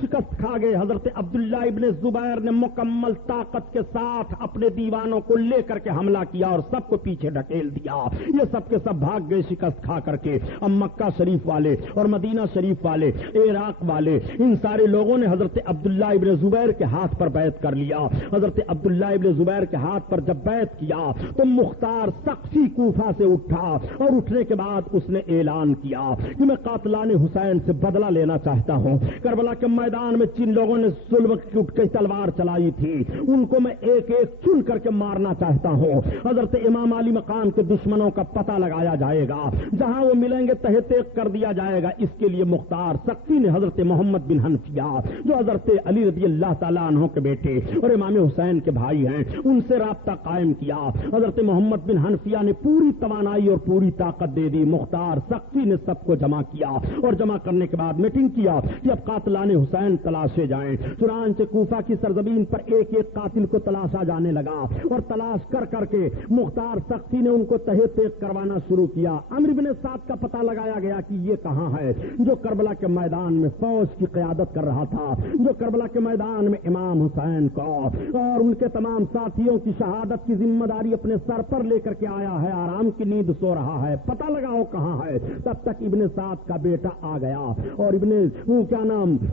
شکست کھا گئے. حضرت عبداللہ ابن زبیر نے مکمل طاقت کے ساتھ اپنے دیوانوں کو لے کر کے حملہ کیا اور سب کو پیچھے ڈھکیل دیا. یہ سب کے سب بھاگ گئے شکست کھا کر کے. اب مکہ شریف والے اور مدینہ شریف والے، عراق والے، ان سارے لوگوں نے حضرت عبداللہ ابن زبیر کے ہاتھ پر بیعت کر لیا. حضرت عبداللہ ابن زبیر کے ہاتھ پر جب بیعت کیا تو مختار ثقفی کوفہ سے اٹھا اور اٹھنے کے بعد اس نے اعلان کیا کہ میں قاتلان حسین سے بدلہ لینا چاہتا ہوں. کربلا کے میدان میں جن لوگوں نے ظلم کی تلوار چلائی تھی ان کو میں ایک ایک چن کر کے مارنا چاہتا ہوں. حضرت امام علی مقام کے دشمنوں کا پتہ لگایا جائے گا، جہاں وہ ملیں گے تہہ تیغ کر دیا جائے گا. اس کے لیے مختار ثقفی نے حضرت محمد بن حنفیہ جو حضرت علی رضی اللہ تعالیٰ عنہ کے بیٹے اور امام حسین کے بھائی ہیں ان سے رابطہ قائم کیا. حضرت محمد بن حنفیہ نے پوری توانائی اور پوری طاقت دے دی. مختار ثقفی نے سب کو جمع کیا اور جمع کرنے کے بعد میٹنگ کیا کہ اب قاتلان حسین تلاشے جائیں. چنانچہ کوفہ کی سرزمین پر ایک ایک قاتل کو تلاشا جانے لگا اور تلاش کر کر کے مختار ثقفی نے ان کو تہہ تیغ کروانا شروع کیا. عمرو بن سعد کا پتہ لگایا گیا کہ یہ کہاں ہے جو کربلا کے میدان میں فوج کی قیادت کر رہا تھا، جو کربلا کے میدان میں امام حسین کو اور ان کے تمام ساتھیوں کی شہادت کی ذمہ داری اپنے سر پر لے کر کے آیا ہے، آرام کی نیند سو رہا ہے، پتہ لگاؤ کہاں ہے. تب تک ابن سعد کا بیٹا آ گیا اور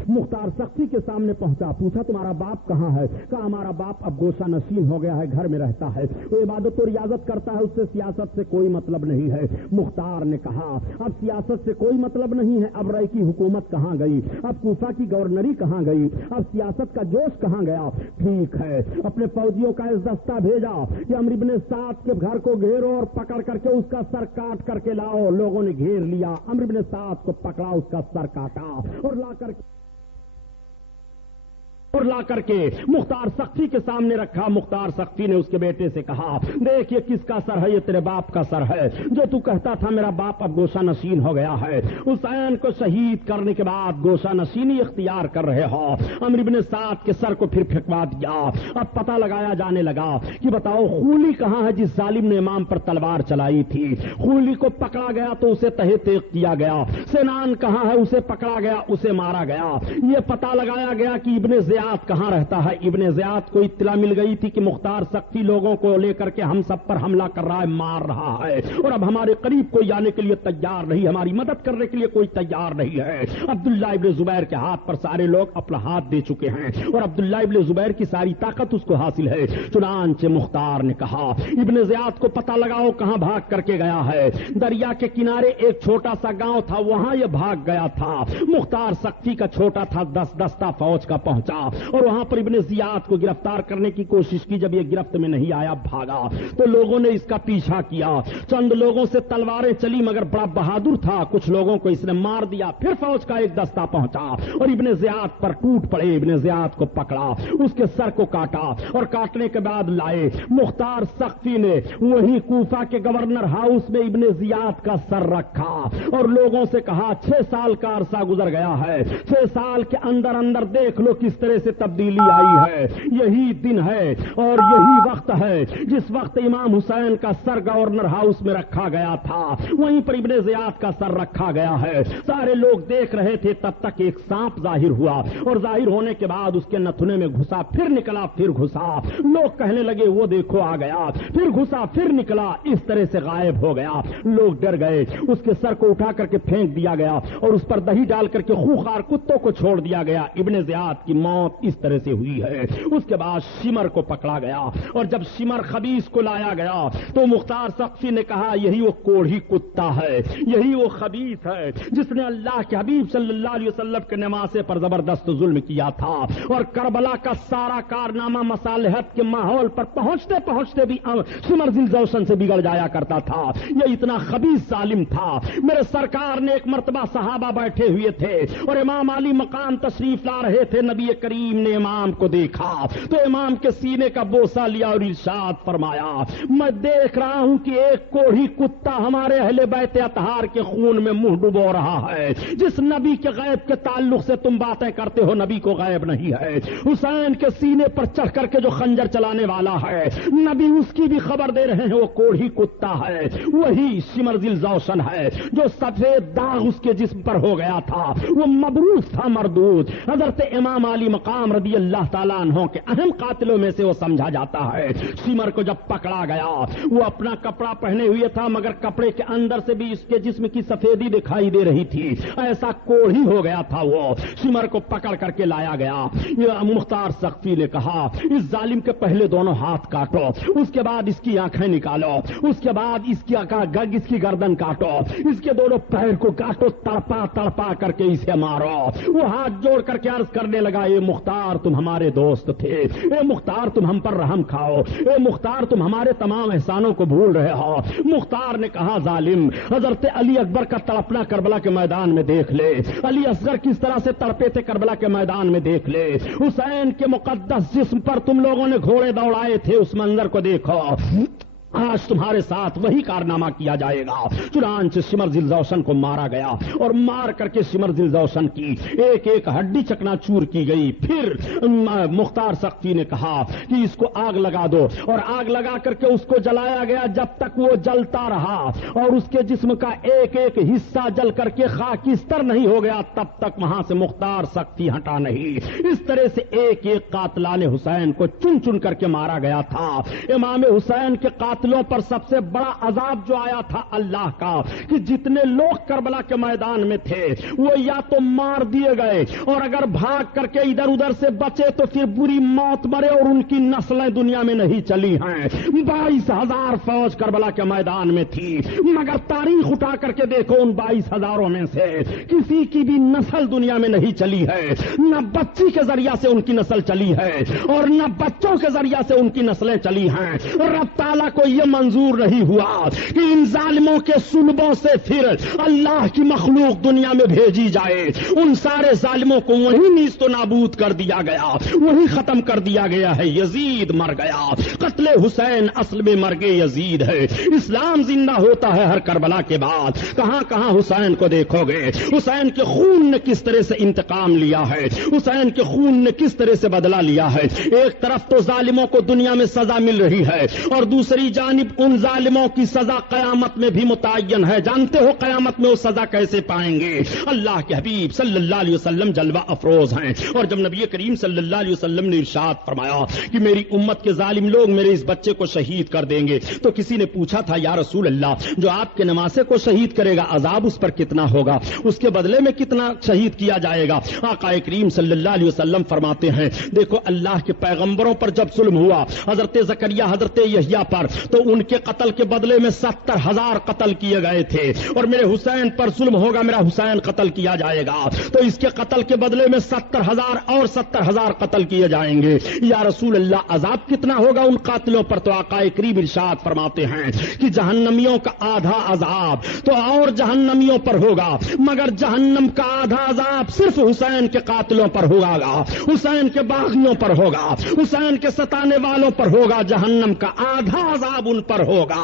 مختار ثقفی کے سامنے پہنچا. پوچھا تمہارا باپ کہاں ہے؟ کہا ہمارا باپ اب گوشہ نشین ہو گیا ہے، گھر میں رہتا ہے، وہ عبادت و ریاضت کرتا ہے، اس سے سیاست سے کوئی مطلب نہیں ہے. مختار نے کہا اب سیاست سے کوئی مطلب نہیں ہے، اب رائے کی حکومت کہاں گئی، اب کوفہ کی گورنری کہاں گئی، اب سیاست کا جوش کہاں گیا؟ ٹھیک ہے، اپنے فوجیوں کا اس دستہ بھیجا کہ عمرو بن سعد کے گھر کو گھیرو اور پکڑ کر کے اس کا سر کاٹ کر کے لاؤ. لوگوں نے گھیر لیا، عمرو بن سعد کو پکڑا، اس کا سر کاٹا اور لا کر کے مختار ثقفی کے سامنے رکھا. مختار ثقفی نے اس کے بیٹے سے کہا دیکھ یہ کس کا سر ہے؟ یہ تیرے باپ کا سر ہے جو تو کہتا تھا میرا باپ اب گوشہ نشین ہو گیا ہے. حسین کو شہید کرنے کے بعد گوشہ نشینی اختیار کر رہے ہو. عمرو بن سعد کے سر کو پھر پھینکوا دیا. اب پتہ لگایا جانے لگا کہ بتاؤ خولی کہاں ہے جس ظالم نے امام پر تلوار چلائی تھی؟ خولی کو پکڑا گیا تو اسے تہہ تیغ کیا گیا. سنان کہاں ہے؟ اسے پکڑا گیا، اسے مارا گیا. یہ پتہ لگایا گیا کہ ابن زیاد کہاں رہتا ہے. ابن زیاد کو اطلاع مل گئی تھی کہ مختار ثقفی لوگوں کو لے کر کے ہم سب پر حملہ کر رہا ہے، مار رہا ہے اور اب ہمارے قریب کوئی آنے کے لیے تیار نہیں، ہماری مدد کرنے کے لیے کوئی تیار نہیں ہے. عبداللہ ابن زبیر کے ہاتھ پر سارے لوگ اپنا ہاتھ دے چکے ہیں اور عبداللہ ابن زبیر کی ساری طاقت اس کو حاصل ہے. چنانچہ مختار نے کہا ابن زیاد کو پتہ لگاؤ کہاں بھاگ کر کے گیا ہے. دریا کے کنارے ایک چھوٹا سا گاؤں تھا، وہاں یہ بھاگ گیا تھا. مختار ثقفی کا چھوٹا تھا 10 دستہ فوج کا پہنچا اور وہاں پر ابن زیاد کو گرفتار کرنے کی کوشش کی. جب یہ گرفت میں نہیں آیا بھاگا تو لوگوں نے اس کا پیچھا کیا. چند لوگوں سے تلواریں چلی مگر بڑا بہادر تھا، کچھ لوگوں کو اس نے مار دیا. پھر فوج کا ایک دستہ پہنچا اور ابن زیاد پر ٹوٹ پڑے. ابن زیاد کو پکڑا، اس کے سر کو کاٹا اور کاٹنے کے بعد لائے. مختار ثقفی نے وہیں کوفہ کے گورنر ہاؤس میں ابن زیاد کا سر رکھا اور لوگوں سے کہا 6 سال کا عرصہ گزر گیا ہے، 6 سال کے اندر اندر دیکھ لو کس طرح سے تبدیلی آئی ہے. یہی دن ہے اور یہی وقت ہے جس وقت امام حسین کا سر گورنر ہاؤس میں رکھا گیا تھا، وہیں پر ابن زیاد کا سر رکھا گیا ہے. سارے لوگ دیکھ رہے تھے. تب تک ایک سانپ ظاہر ہوا اور ظاہر ہونے کے بعد اس کے نتھنے میں گھسا، پھر نکلا، پھر گھسا. لوگ کہنے لگے وہ دیکھو آ گیا، پھر گھسا، پھر نکلا. اس طرح سے غائب ہو گیا. لوگ ڈر گئے. اس کے سر کو اٹھا کر کے پھینک دیا گیا اور اس پر دہی ڈال کر کے خوخار کتوں کو چھوڑ دیا گیا. ابن زیاد کی موت اس طرح سے ہوئی ہے. اس کے بعد شمر کو پکڑا گیا اور جب شمر خبیث کو لایا گیا تو مختار ثقفی نے کہا یہی وہ کوڑھی کتا ہے، یہی وہ خبیث ہے جس نے اللہ کے حبیب صلی اللہ علیہ وسلم کے نمازے پر زبردست ظلم کیا تھا اور کربلا کا سارا کارنامہ مصالحت کے ماحول پر پہنچتے پہنچتے بھی شمر ذوالجوشن سے بگڑ جایا کرتا تھا. یہ اتنا خبیث ظالم تھا. میرے سرکار نے ایک مرتبہ صحابہ بیٹھے ہوئے تھے اور امام علی مقام تشریف لا رہے تھے. نبی کریم کریم نے امام کو دیکھا تو امام کے سینے کا بوسہ لیا اور ارشاد فرمایا میں دیکھ رہا ہوں کہ ایک کوڑھی کتا ہمارے اہل بیت اطہار کے خون میں منہ ڈبو رہا ہے. جس نبی کے غیب کے تعلق سے تم باتیں کرتے ہو نبی کو غیب نہیں ہے. حسین کے سینے پر چڑھ کر کے جو خنجر چلانے والا ہے نبی اس کی بھی خبر دے رہے ہیں وہ کوڑھی کتا ہے, وہی شمر ذی الجوشن ہے جو سفید داغ اس کے جسم پر ہو گیا تھا, وہ مبروز تھا مردود. حضرت امام علی مقام رضی اللہ تعالیٰ عنہ کے اہم قاتلوں میں سے وہ سمجھا جاتا ہے. شمر کو جب پکڑا گیا وہ اپنا کپڑا پہنے ہوئے تھا مگر کپڑے کے اندر سے بھی اس کے جسم کی سفیدی دکھائی دے رہی تھی, ایسا کوڑھی ہو گیا تھا. وہ شمر کو پکڑ کر کے لایا گیا. مختار سقفی نے کہا اس ظالم کے پہلے دونوں ہاتھ کاٹو, اس کے بعد اس کی آنکھیں نکالو, اس کے بعد اس کی گردن کاٹو, اس کے دونوں پیر کو کاٹو, تڑپا تڑپا کر کے اسے مارو. وہ ہاتھ جوڑ کر کے عرض کرنے لگا اے مختار تم ہمارے دوست تھے, اے مختار تم ہم پر رحم کھاؤ, اے مختار تم ہمارے تمام احسانوں کو بھول رہے ہو. مختار نے کہا ظالم حضرت علی اکبر کا تڑپنا کربلا کے میدان میں دیکھ لے, علی اصغر کس طرح سے تڑپے تھے کربلا کے میدان میں دیکھ لے, حسین کے مقدس جسم پر تم لوگوں نے گھوڑے دوڑائے تھے اس منظر کو دیکھو, آج تمہارے ساتھ وہی کارنامہ کیا جائے گا. چنانچہ شمر ذی الجوشن کو مارا گیا اور مار کر کے شمر ذی الجوشن کی ایک ایک ہڈی چکنا چور کی گئی. پھر مختار سقفی نے کہا کہ اس کو آگ لگا دو اور آگ لگا کر کے اس کو جلایا گیا جب تک وہ جلتا رہا اور اس کے جسم کا ایک ایک حصہ جل کر کے خاکستر نہیں ہو گیا تب تک وہاں سے مختار سقفی ہٹا نہیں. اس طرح سے ایک ایک قاتلان حسین کو چن چن کر کے مارا گیا تھا. امام حسین کے قاتلوں پر سب سے بڑا عذاب جو آیا تھا اللہ کا کہ جتنے لوگ کربلا کے میدان میں تھے وہ یا تو مار دیے گئے اور اگر بھاگ کر کے ادھر ادھر سے بچے تو پھر بری موت مرے اور ان کی نسلیں دنیا میں نہیں چلی ہیں. 22,000 فوج کربلا کے میدان میں تھی مگر تاریخ اٹھا کر کے دیکھو ان 22,000 میں سے کسی کی بھی نسل دنیا میں نہیں چلی ہے. نہ بچی کے ذریعہ سے ان کی نسل چلی ہے اور نہ بچوں کے ذریعہ سے ان کی نسلیں چلی ہیں. رب تعالیٰ کو یہ منظور نہیں ہوا کہ ان ظالموں کے سلبوں سے پھر اللہ کی مخلوق دنیا میں بھیجی جائے. ان سارے ظالموں کو وہی نیست و نابود کر دیا گیا, وہی ختم کر دیا گیا ہے. یزید مر گیا, قتل حسین اصل میں مرگ یزید ہے. اسلام زندہ ہوتا ہے ہر کربلا کے بعد. کہاں کہاں حسین کو دیکھو گے, حسین کے خون نے کس طرح سے انتقام لیا ہے, حسین کے خون نے کس طرح سے بدلہ لیا ہے. ایک طرف تو ظالموں کو دنیا میں سزا مل رہی ہے اور دوسری جانب ان ظالموں کی سزا قیامت میں بھی متعین ہے. جانتے ہو قیامت میں وہ سزا کیسے پائیں گے؟ اللہ کے حبیب صلی اللہ علیہ وسلم جلوہ افروز ہیں اور جب نبی کریم صلی اللہ علیہ وسلم نے ارشاد فرمایا کہ میری امت کے ظالم لوگ میرے اس بچے کو شہید کر دیں گے تو کسی نے پوچھا تھا یا رسول اللہ جو آپ کے نواسے کو شہید کرے گا عذاب اس پر کتنا ہوگا, اس کے بدلے میں کتنا شہید کیا جائے گا؟ آقا کریم صلی اللہ علیہ وسلم فرماتے ہیں دیکھو اللہ کے پیغمبروں پر جب ظلم ہوا حضرت زکریا حضرت یحییٰ پر تو ان کے قتل کے بدلے میں 70,000 قتل کیے گئے تھے اور میرے حسین پر ظلم ہوگا, میرا حسین قتل کیا جائے گا تو اس کے قتل کے بدلے میں 70,000 اور 70,000 قتل کیے جائیں گے. یا رسول اللہ عذاب کتنا ہوگا ان قاتلوں پر؟ تو آقا کریم ارشاد فرماتے ہیں کہ جہنمیوں کا آدھا عذاب تو اور جہنمیوں پر ہوگا مگر جہنم کا آدھا عذاب صرف حسین کے قاتلوں پر ہوگا, حسین کے باغیوں پر ہوگا, حسین کے ستانے والوں پر ہوگا. جہنم کا آدھا عذاب ان پر ہوگا.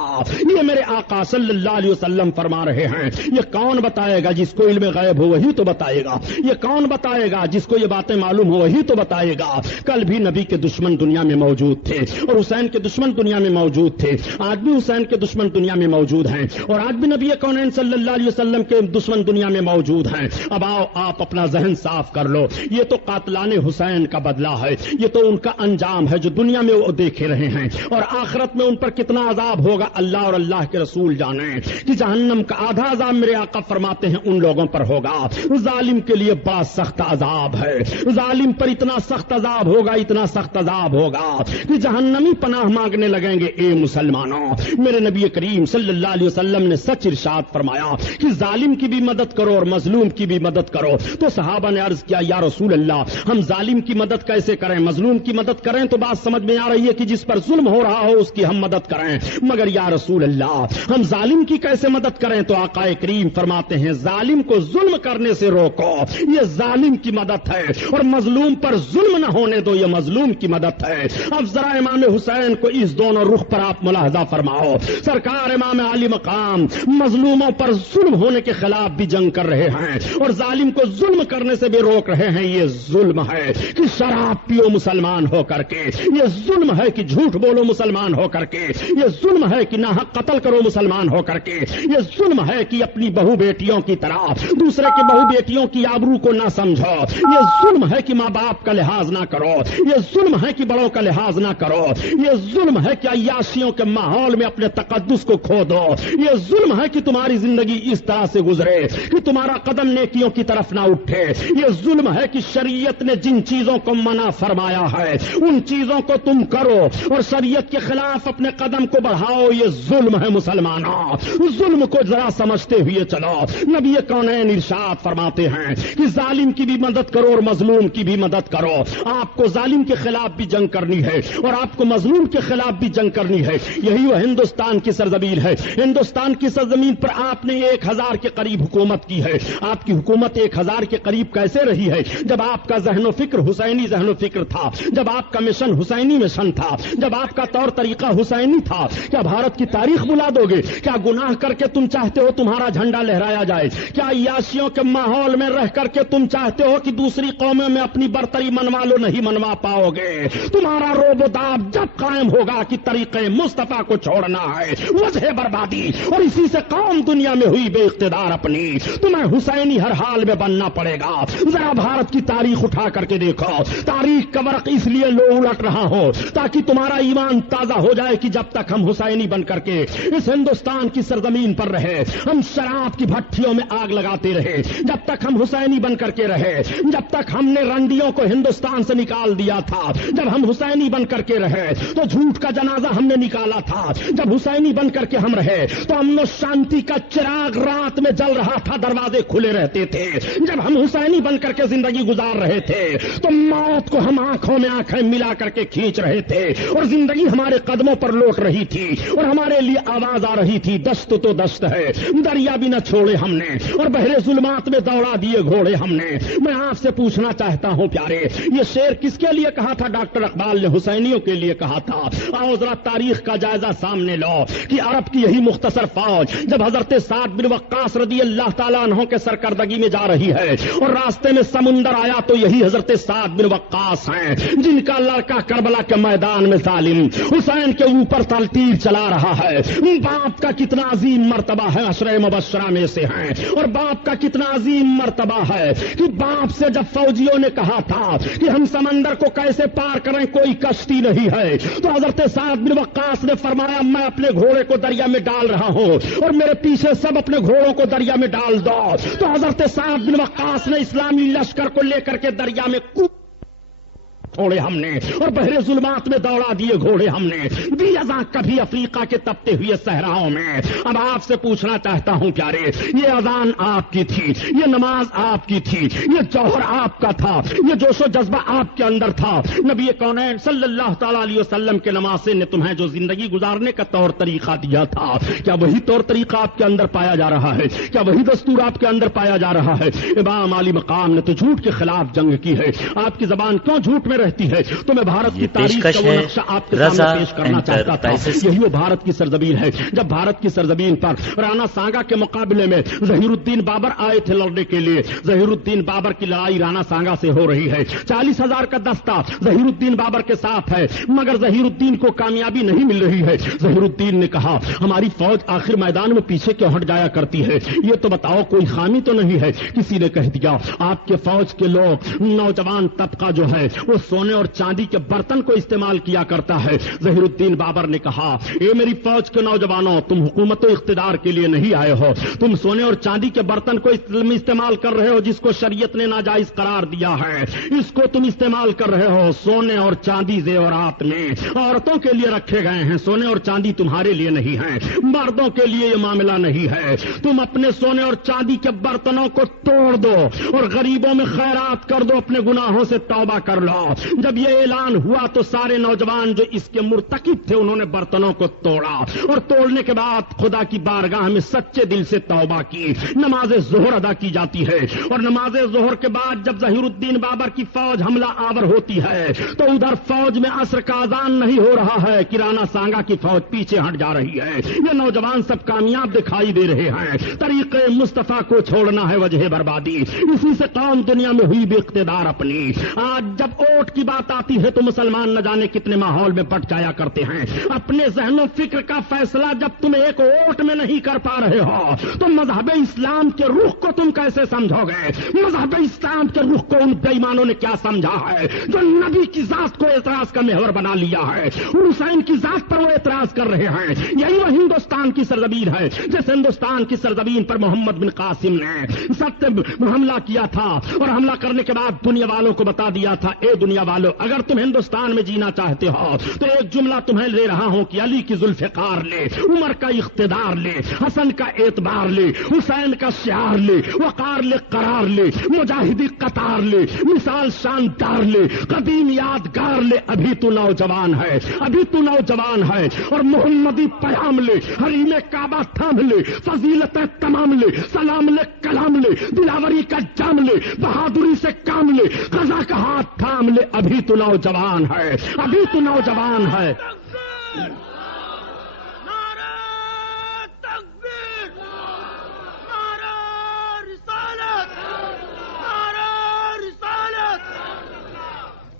یہ میرے آقا صلی اللہ علیہ وسلم فرما رہے ہیں. یہ کون بتائے گا؟ جس کو علم غیب ہو وہی تو بتائے گا. یہ کون بتائے گا؟ جس کو یہ باتیں معلوم ہو وہی تو بتائے گا. کل بھی نبی کے دشمن دنیا میں موجود تھے اور حسین کے دشمن دنیا میں موجود تھے, آج بھی حسین کے دشمن دنیا میں موجود ہیں اور آج بھی نبی کونین صلی اللہ علیہ وسلم کے دشمن دنیا میں موجود ہیں. اب آؤ آپ اپنا ذہن صاف کر لو. یہ تو قاتلان حسین کا بدلہ ہے, یہ تو ان کا انجام ہے جو دنیا میں وہ دیکھے رہے ہیں اور آخرت میں ان پر کتنا عذاب ہوگا اللہ اور اللہ کے رسول جانیں. کہ جہنم کا آدھا عذاب میرے آقا فرماتے ہیں ان لوگوں پر ہوگا. ظالم کے لیے بڑا سخت عذاب ہے, ظالم پر اتنا سخت عذاب ہوگا, اتنا سخت عذاب ہوگا کہ جہنمی پناہ مانگنے لگیں گے۔ اے مسلمانوں، میرے نبی کریم صلی اللہ علیہ وسلم نے سچ ارشاد فرمایا کہ ظالم کی بھی مدد کرو اور مظلوم کی بھی مدد کرو۔ تو صحابہ نے عرض کیا یا رسول اللہ، ہم ظالم کی مدد کیسے کریں؟ مظلوم کی مدد کریں تو بات سمجھ میں آ رہی ہے کہ جس پر ظلم ہو رہا ہو اس کی ہم مدد کریں، مگر یا رسول اللہ ہم ظالم کی کیسے مدد کریں؟ تو آقا کریم فرماتے ہیں ظالم کو ظلم کرنے سے روکو، یہ ظالم کی مدد ہے، اور مظلوم پر ظلم نہ ہونے دو، یہ مظلوم کی مدد ہے۔ اب ذرا امام حسین کو اس دونوں رخ پر آپ ملاحظہ فرماؤ۔ سرکار امام علی مقام مظلوموں پر ظلم ہونے کے خلاف بھی جنگ کر رہے ہیں اور ظالم کو ظلم کرنے سے بھی روک رہے ہیں۔ یہ ظلم ہے کہ شراب پیو مسلمان ہو کر کے، یہ ظلم ہے کہ جھوٹ بولو مسلمان ہو کر کے، یہ ظلم ہے کہ ناحق قتل کرو مسلمان ہو کر کے، یہ ظلم ہے کہ اپنی بہو بیٹیوں کی طرح دوسرے کی بہو بیٹیوں کی آبرو کو نہ سمجھو، یہ ظلم ہے کہ ماں باپ کا لحاظ نہ کرو، یہ ظلم ہے کہ بڑوں کا لحاظ نہ کرو، یہ ظلم ہے کہ عیاشیوں کے ماحول میں اپنے تقدس کو کھو دو، یہ ظلم ہے کہ تمہاری زندگی اس طرح سے گزرے کہ تمہارا قدم نیکیوں کی طرف نہ اٹھے، یہ ظلم ہے کہ شریعت نے جن چیزوں کو منع فرمایا ہے ان چیزوں کو تم کرو اور شریعت کے خلاف اپنے قدم کو بڑھاؤ، یہ ظلم ہے مسلمانوں۔ ظلم کو ذرا سمجھتے ہوئے چلو۔ نبی کونین ارشاد فرماتے ہیں کہ ظالم کی بھی مدد کرو اور مظلوم کی بھی مدد کرو۔ آپ کو ظالم کے خلاف بھی جنگ کرنی ہے اور آپ کو مظلوم کے خلاف بھی جنگ کرنی ہے۔ یہی وہ ہندوستان کی سرزمین ہے۔ ہندوستان کی سرزمین پر آپ نے 1000 کے قریب حکومت کی ہے۔ آپ کی حکومت 1000 کے قریب کیسے رہی ہے؟ جب آپ کا ذہن و فکر حسینی ذہن و فکر تھا، جب آپ کا مشن حسینی مشن تھا، جب آپ کا طور طریقہ حسینی تھا۔ کیا بھارت کی تاریخ بلا دو گے؟ کیا گناہ کر کے تم چاہتے ہو تمہارا جھنڈا لہرایا جائے؟ کیا عیاشیوں کے ماحول میں رہ کر کے تم چاہتے ہو کہ دوسری قوموں میں اپنی برتری منوا لو؟ نہیں منوا پاؤ گے۔ تمہارا روب و داب جب قائم ہوگا کہ طریقے مصطفیٰ کو چھوڑنا ہے، وجہ بربادی، اور اسی سے قوم دنیا میں ہوئی بے اقتدار اپنی، تمہیں حسینی ہر حال میں بننا پڑے گا۔ ذرا بھارت کی تاریخ اٹھا کر کے دیکھو، تاریخ کا ورق اس لیے لو الٹ رہا ہو تاکہ تمہارا ایمان تازہ ہو جائے کہ جب تک ہم حسینی بن کر کے اس ہندوستان کی سرزمین پر رہے، ہم شراب کی بھٹیوں میں آگ لگاتے رہے، جب تک ہم حسینی بن کر کے رہے، جب تک ہم نے رنڈیوں کو ہندوستان سے نکال دیا تھا، جب ہم حسینی بن کر کے رہے تو جھوٹ کا جنازہ ہم نے نکالا تھا، جب حسینی بن کر کے ہم رہے تو امن و شانتی کا چراغ رات میں جل رہا تھا، دروازے کھلے رہتے تھے، جب ہم حسینی بن کر کے زندگی گزار رہے تھے تو موت کو ہم آنکھوں میں آنکھیں ملا کر کے کھینچ رہے تھے اور زندگی ہمارے قدموں پر لوٹ رہی تھی اور ہمارے لیے آواز آ رہی تھی، دشت تو دشت ہے، دریا بھی نہ چھوڑے ہم نے اور بحر ظلمات میں دوڑا دیے گھوڑے ہم نے۔ میں آپ سے پوچھنا چاہتا ہوں پیارے، یہ شعر کس کے لیے کہا تھا؟ ڈاکٹر اقبال نے حسینیوں کے لیے کہا تھا۔ آؤ ذرا تاریخ کا جائزہ سامنے لو کہ عرب کی یہی مختصر فوج جب حضرت سعد بن وقاص رضی اللہ تعالیٰ عنہ کے سرکردگی میں جا رہی ہے اور راستے میں سمندر آیا تو یہی حضرت سعد بن وقاص ہیں جن کا لڑکا کربلا کے میدان میں ظالم حسین کے اوپر تیر چلا رہا ہے۔ باپ کا کتنا عظیم مرتبہ ہے، عشرہ مبشرہ میں سے ہیں، اور باپ کا کتنا عظیم مرتبہ ہے کہ باپ سے جب فوجیوں نے کہا تھا کہ ہم سمندر کو کیسے پار کریں، کوئی کشتی نہیں ہے، تو حضرت سعد بن وقاص نے فرمایا میں اپنے گھوڑے کو دریا میں ڈال رہا ہوں اور میرے پیچھے سب اپنے گھوڑوں کو دریا میں ڈال دو۔ تو حضرت سعد بن وقاص نے اسلامی لشکر کو لے کر کے دریا میں چھوڑے ہم نے اور بحر ظلمات میں دوڑا دیے گھوڑے ہم نے، دی اذان کبھی افریقہ کے تپتے ہوئے صحراؤں میں۔ اب آپ سے پوچھنا چاہتا ہوں پیارے، یہ اذان آپ کی تھی، یہ نماز آپ کی تھی، یہ جوہر آپ کا تھا، یہ جوش و جذبہ آپ کے اندر تھا۔ نبی کونین صلی اللہ تعالی علیہ وسلم کے نمازے نے تمہیں جو زندگی گزارنے کا طور طریقہ دیا تھا، کیا وہی طور طریقہ آپ کے اندر پایا جا رہا ہے؟ کیا وہی دستور آپ کے اندر پایا جا رہا ہے؟ امام علی مقام نے تو جھوٹ کے خلاف جنگ کی ہے۔ آپ کی زبان کیوں جھوٹ میں رہتی ہے؟ تو میں بھارت کی تاریخ کا وہ نقشہ آپ کے سامنے پیش کرنا چاہتا تھا۔ یہی وہ بھارت کی سرزمین ہے جب بھارت کی سرزمین پر رانا سانگا کے مقابلے میں ظہیر الدین بابر آئے تھے لڑنے کے لیے۔ ظہیر الدین بابر کی لڑائی رانا سانگا سے ہو رہی ہے، 40,000 کا دستہ ظہیر الدین بابر کے ساتھ ہے، مگر ظہیر الدین کو کامیابی نہیں مل رہی ہے۔ ظہیر الدین نے کہا ہماری فوج آخر میدان میں پیچھے کیوں ہٹ جایا کرتی ہے؟ یہ تو بتاؤ کوئی خامی تو نہیں ہے؟ کسی نے کہہ دیا آپ کے فوج کے لوگ نوجوان طبقہ جو ہے وہ سونے اور چاندی کے برتن کو استعمال کیا کرتا ہے۔ ظہیر الدین بابر نے کہا، اے میری فوج کے نوجوانوں، تم حکومت و اقتدار کے لیے نہیں آئے ہو، تم سونے اور چاندی کے برتن کو استعمال کر رہے ہو جس کو شریعت نے ناجائز قرار دیا ہے، اس کو تم استعمال کر رہے ہو۔ سونے اور چاندی زیورات میں عورتوں کے لیے رکھے گئے ہیں، سونے اور چاندی تمہارے لیے نہیں ہے، مردوں کے لیے یہ معاملہ نہیں ہے۔ تم اپنے سونے اور چاندی کے برتنوں کو توڑ دو اور غریبوں میں خیرات کر دو، اپنے گناہوں سے توبہ کر لو۔ جب یہ اعلان ہوا تو سارے نوجوان جو اس کے مرتکب تھے انہوں نے برتنوں کو توڑا اور توڑنے کے بعد خدا کی بارگاہ میں سچے دل سے توبہ کی۔ نماز ظہر ادا کی جاتی ہے اور نماز ظہر کے بعد جب ظہیر الدین بابر کی فوج حملہ آور ہوتی ہے تو ادھر فوج میں عصر کا اذان نہیں ہو رہا ہے، کرانا سانگا کی فوج پیچھے ہٹ جا رہی ہے۔ یہ نوجوان سب کامیاب دکھائی دے رہے ہیں۔ طریقے مصطفیٰ کو چھوڑنا ہے وجہ بربادی، اسی سے قوم دنیا میں ہوئی بھی اقتدار اپنی۔ آج جب ووٹ کی بات آتی ہے تو مسلمان نہ جانے کتنے ماحول میں پٹ جایا کرتے ہیں۔ اپنے ذہن و فکر کا فیصلہ جب تم ایک ووٹ میں نہیں کر پا رہے ہو تو مذہب اسلام کے رخ کو تم کیسے سمجھو گے؟ مذہب اسلام کے رخ کو ان بے ایمانوں نے کیا سمجھا ہے جو نبی کی ذات کو اعتراض کا محور بنا لیا ہے؟ حسین کی ذات پر وہ اعتراض کر رہے ہیں۔ یہی وہ ہندوستان کی سرزمین ہے جس ہندوستان کی سرزمین پر محمد بن قاسم نے حملہ کیا تھا اور حملہ کرنے کے بعد دنیا والوں کو بتا دیا تھا، اے دنیا والوں، اگر تم ہندوستان میں جینا چاہتے ہو تو ایک جملہ تمہیں لے رہا ہوں کہ علی کی ذوالفقار لے، عمر کا اقتدار لے، حسن کا اعتبار لے، حسین کا شعار لے، وقار لے، قرار لے، مجاہدی قطار لے، مثال شاندار لے، قدیم یادگار لے۔ ابھی تو نوجوان ہے، ابھی تو نوجوان ہے، اور محمدی پیام لے، حریم کعبہ تھام لے، فضیلت تمام لے، سلام لے، کلام لے، دلاوری کا جام لے، بہادری سے کام لے، قضا کا ہاتھ تھام لے۔ ابھی تو نوجوان ہے، ابھی تو نوجوان ہے۔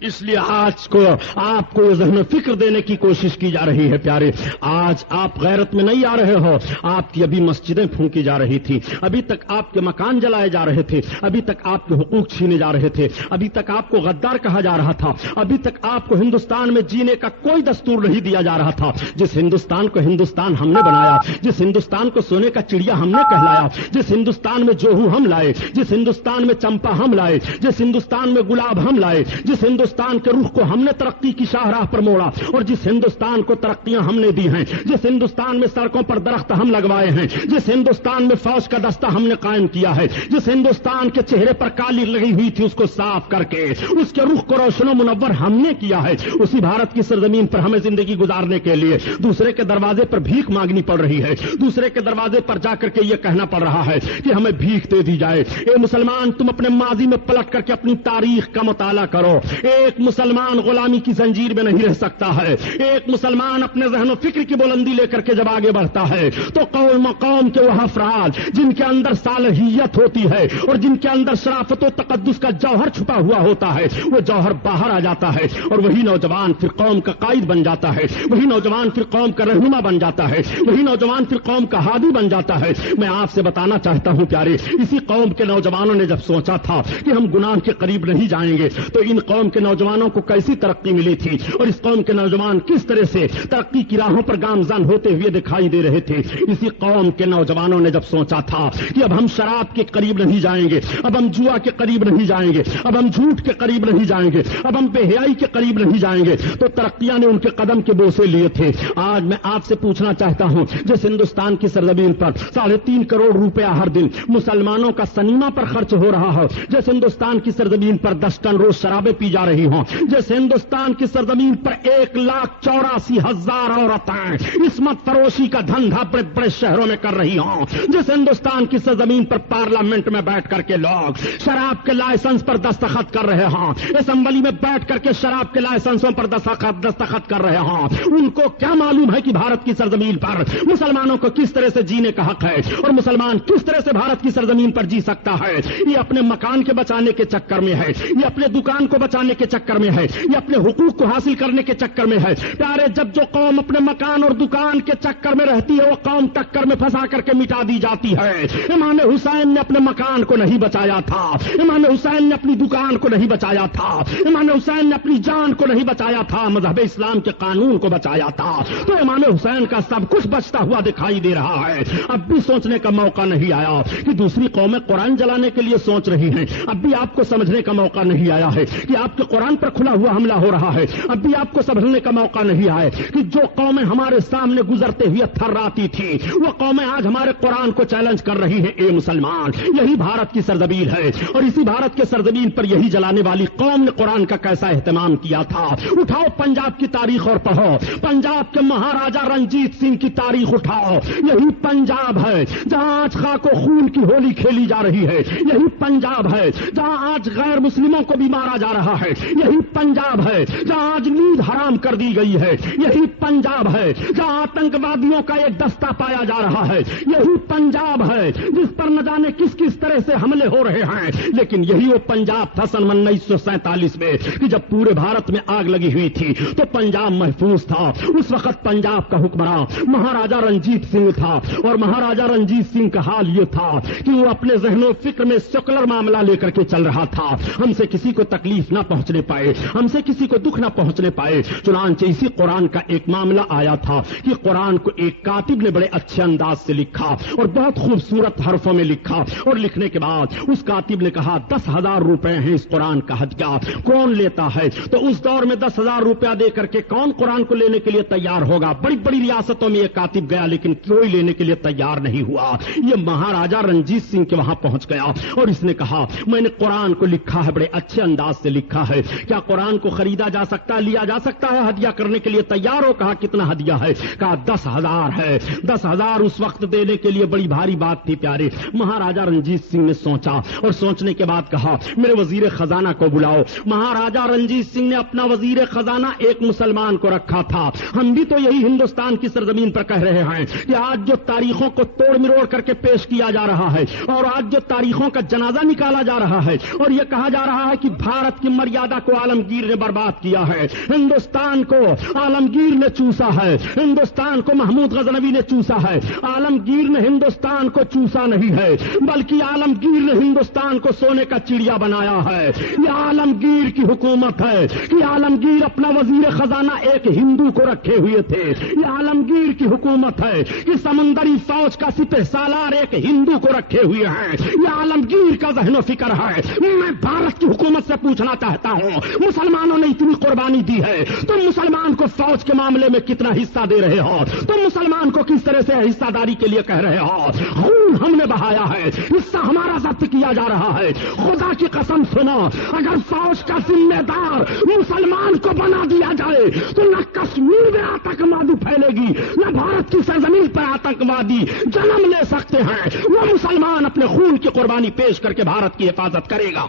اس لیے آج کو آپ کو ذہن و فکر دینے کی کوشش کی جا رہی ہے پیارے۔ آج آپ غیرت میں نہیں آ رہے ہو، آپ کی ابھی مسجدیں پھونکی جا رہی تھی، ابھی تک آپ کے مکان جلائے جا رہے تھے، ابھی تک آپ کے حقوق چھینے جا رہے تھے، ابھی تک آپ کو غدار کہا جا رہا تھا، ابھی تک آپ کو ہندوستان میں جینے کا کوئی دستور نہیں دیا جا رہا تھا۔ جس ہندوستان کو ہندوستان ہم نے بنایا، جس ہندوستان کو سونے کا چڑیا ہم نے کہلایا، جس ہندوستان میں جوہو ہم لائے، جس ہندوستان میں چمپا ہم لائے، جس ہندوستان میں گلاب ہم لائے، جس ہندوستان کے رخ کو ہم نے ترقی کی شاہراہ پر موڑا اور جس ہندوستان کو ترقیاں ہم نے دی ہیں، جس ہندوستان میں سڑکوں پر درخت ہم لگوائے ہیں، جس ہندوستان میں فوج کا دستہ ہم نے قائم کیا ہے، جس ہندوستان کے چہرے پر کالی لگی ہوئی تھی اس کو صاف کر کے اس کے رخ کو روشن و منور ہم نے کیا ہے، اسی بھارت کی سرزمین پر ہمیں زندگی گزارنے کے لیے دوسرے کے دروازے پر بھیک مانگنی پڑ رہی ہے، دوسرے کے دروازے پر جا کر کے یہ کہنا پڑ رہا ہے کہ ہمیں بھیک دے دی جائے۔ اے مسلمان، تم اپنے ماضی میں پلٹ کر کے اپنی تاریخ کا مطالعہ کرو۔ ایک مسلمان غلامی کی زنجیر میں نہیں رہ سکتا ہے۔ ایک مسلمان اپنے ذہن و فکر کی بلندی لے کر کے جب آگے بڑھتا ہے تو قوم کے وہ افراد جن کے اندر صالحیت ہوتی ہے اور جن کے اندر شرافت و تقدس کا جوہر چھپا ہوا ہوتا ہے وہ جوہر باہر آ جاتا ہے اور وہی نوجوان پھر قوم کا قائد بن جاتا ہے، وہی نوجوان پھر قوم کا رہنما بن جاتا ہے، وہی نوجوان پھر قوم کا ہادی بن جاتا ہے۔ میں آپ سے بتانا چاہتا ہوں پیارے، اسی قوم کے نوجوانوں نے جب سوچا تھا کہ ہم گناہ کے قریب نہیں جائیں گے تو ان قوم کے نوجوانوں کو کیسی ترقی ملی تھی اور اس قوم کے نوجوان کس طرح سے ترقی کی راہوں پر گامزن ہوتے ہوئے دکھائی دے رہے تھے۔ اسی قوم کے نوجوانوں نے جب سوچا تھا کہ اب ہم شراب کے قریب نہیں جائیں گے، اب ہم جوا کے قریب نہیں جائیں گے، اب ہم جھوٹ کے قریب نہیں جائیں گے، اب ہم بے حیائی کے قریب نہیں جائیں گے، تو ترقیاں نے ان کے قدم کے بوسے لیے تھے۔ آج میں آپ سے پوچھنا چاہتا ہوں، جس ہندوستان کی سرزمین پر 3.5 کروڑ روپیہ ہر دن مسلمانوں کا سنیما پر خرچ ہو رہا ہو، جس ہندوستان کی سرزمین پر 10 ٹن روز شرابیں پی جا رہی ہوں، جس ہندوستان کی سرزمین پر 1,84,000 عورتیں عصمت فروشی کا دھندا بڑے بڑے شہروں میں کر رہی ہوں، جس ہندوستان کی سرزمین پر پارلیمنٹ میں بیٹھ کر کے لوگ شراب کے لائسنس پر دستخط کر رہے ہوں، اسمبلی میں بیٹھ کر کے شراب کے لائسنسوں پر دستخط کر رہے ہوں، ان کو کیا معلوم ہے کہ بھارت کی سرزمین پر مسلمانوں کو کس طرح سے جینے کا حق ہے اور مسلمان کس طرح سے بھارت کی سرزمین پر جی سکتا ہے؟ یہ اپنے مکان کے بچانے کے چکر میں ہے، یہ اپنے دکان کو بچانے کے چکر میں ہے، یہ اپنے حقوق کو حاصل کرنے کے چکر میں ہے۔ پیارے، جب جو قوم اپنے مکان اور دکان کے چکر میں رہتی ہے وہ قوم ٹکر میں پھنسا کر کے مٹا دی جاتی ہے۔ امام حسین نے اپنے مکان کو نہیں بچایا تھا، امام حسین نے اپنی دکان کو نہیں بچایا تھا، امام حسین نے اپنی جان کو نہیں بچایا تھا، مذہب اسلام کے قانون کو بچایا تھا۔ تو امام حسین کا سب کچھ بچتا ہوا دکھائی دے رہا ہے۔ اب بھی سوچنے کا موقع نہیں آیا کہ دوسری قومیں قرآن جلانے کے لیے سوچ رہی ہیں، اب بھی آپ کو سمجھنے کا موقع نہیں آیا ہے کہ آپ کے قرآن پر کھلا ہوا حملہ ہو رہا ہے، اب بھی آپ کو سمجھنے کا موقع نہیں آیا کہ جو قومیں ہمارے سامنے گزرتے ہوئے تھراتی تھی وہ قومیں آج ہمارے قرآن کو چیلنج کر رہی ہیں۔ اے مسلمان، یہی بھارت کی سرزمین ہے اور اسی بھارت کے سرزمین پر یہی جلانے والی قوم نے قرآن کا کیسا اہتمام کیا تھا۔ اٹھاؤ پنجاب کی تاریخ اور پڑھو، پنجاب کے مہاراجا رنجیت سنگھ کی تاریخ اٹھاؤ۔ یہی پنجاب ہے جہاں آج خاک و خون کی ہولی کھیلی جا رہی ہے، یہی پنجاب ہے جہاں آج غیر مسلموں کو بھی مارا جا رہا ہے، یہی پنجاب ہے جہاں آج نیند حرام کر دی گئی ہے، یہی پنجاب ہے جہاں آتنکوادیوں کا ایک دستہ پایا جا رہا ہے، یہی پنجاب ہے جس پر نہ جانے کس کس طرح سے حملے ہو رہے ہیں۔ لیکن یہی وہ پنجاب تھا سن 1947 میں کہ جب پورے بھارت میں آگ لگی ہوئی تھی تو پنجاب محفوظ تھا۔ اس وقت پنجاب کا حکمراں مہاراجا رنجیت سنگھ تھا اور مہاراجا رنجیت سنگھ کا حال یہ تھا کہ وہ اپنے ذہن و فکر میں سیکولر معاملہ لے کر کے چل رہا تھا، ہم سے کسی کو تکلیف نہ پہنچنے پائے، ہم سے کسی کو دکھ نہ پہنچنے پائے۔ چنانچہ اسی قرآن کا ایک معاملہ آیا تھا کہ قرآن کو ایک کاتب نے بڑے اچھے انداز سے لکھا اور بہت خوبصورت حرفوں میں لکھا، اور لکھنے کے بعد اس کاتب نے کہا 10,000 روپے ہیں اس قرآن کا ہدیہ، کون لیتا ہے؟ تو اس دور میں 10,000 روپیہ دے کر کے کون قرآن کو لینے کے لیے تیار ہوگا؟ بڑی بڑی ریاستوں میں یہ کاتب گیا لیکن کوئی لینے کے لیے تیار نہیں ہوا۔ یہ مہاراجا رنجیت سنگھ کے وہاں پہنچ گیا اور اس نے کہا میں نے قرآن کو لکھا ہے، بڑے اچھے انداز سے لکھا ہے، کیا قرآن کو خریدا جا سکتا ہے، لیا جا سکتا ہے؟ ہدیہ کرنے کے لیے تیار ہو؟ کہا کتنا ہدیہ ہے؟ کہا 10,000 ہے۔ 10,000 اس وقت دینے کے لیے بڑی بھاری بات تھی پیارے۔ مہاراجا رنجیت سنگھ نے سوچا اور سوچنے کے بعد کہا میرے وزیر خزانہ کو بلاؤ۔ مہاراجا رنجیت سنگھ نے اپنا وزیر خزانہ ایک مسلمان کو رکھا تھا۔ ہم بھی تو یہی ہندوستان کی سرزمین پر کہہ رہے ہیں کہ آج جو تاریخوں کو توڑ مروڑ کر کے پیش کیا جا رہا ہے اور آج جو تاریخوں کا جنازہ نکالا جا رہا ہے اور یہ کہا جا رہا ہے کہ بھارت کی مریادہ کو عالمگیر نے برباد کیا ہے، ہندوستان کو عالمگیر نے چوسا ہے، ہندوستان کو محمود غزنوی نے چوسا ہے، عالمگیر نے ہندوستان کو چوسا نہیں ہے بلکہ عالمگیر نے ہندوستان کو سونے کا چڑیا بنایا ہے۔ یہ عالمگیر کی حکومت ہے کہ عالمگیر اپنا وزیر خزانہ ایک ہندو کو رکھے ہوئے تھے۔ یہ عالمگیر کی حکومت ہے کہ سمندری فوج کا سپہ سالار ایک ہندو کو رکھے ہوئے ہیں۔ یہ عالمگیر کا ذہن و فکر ہے۔ میں بھارت کی حکومت سے پوچھنا چاہتا ہوں، مسلمانوں نے اتنی قربانی دی ہے، تم مسلمان کو فوج کے معاملے میں کتنا حصہ دے رہے ہو؟ تم مسلمان کو کس طرح سے حصہ داری کے لیے کہہ رہے ہو؟ خون ہم نے بہایا ہے، حصہ ہمارا ضبط کیا جا رہا ہے۔ خدا کی قسم سنو، اگر فوج کا ذمہ دار مسلمان کو بنا دیا جائے تو نہ کشمیر میں آتنکوادی پھیلے گی، نہ بھارت کی سرزمین پر آتنکوادی جنم لے سکتے ہیں۔ وہ مسلمان اپنے خون کی قربانی پیش کر کے بھارت کی حفاظت کرے گا۔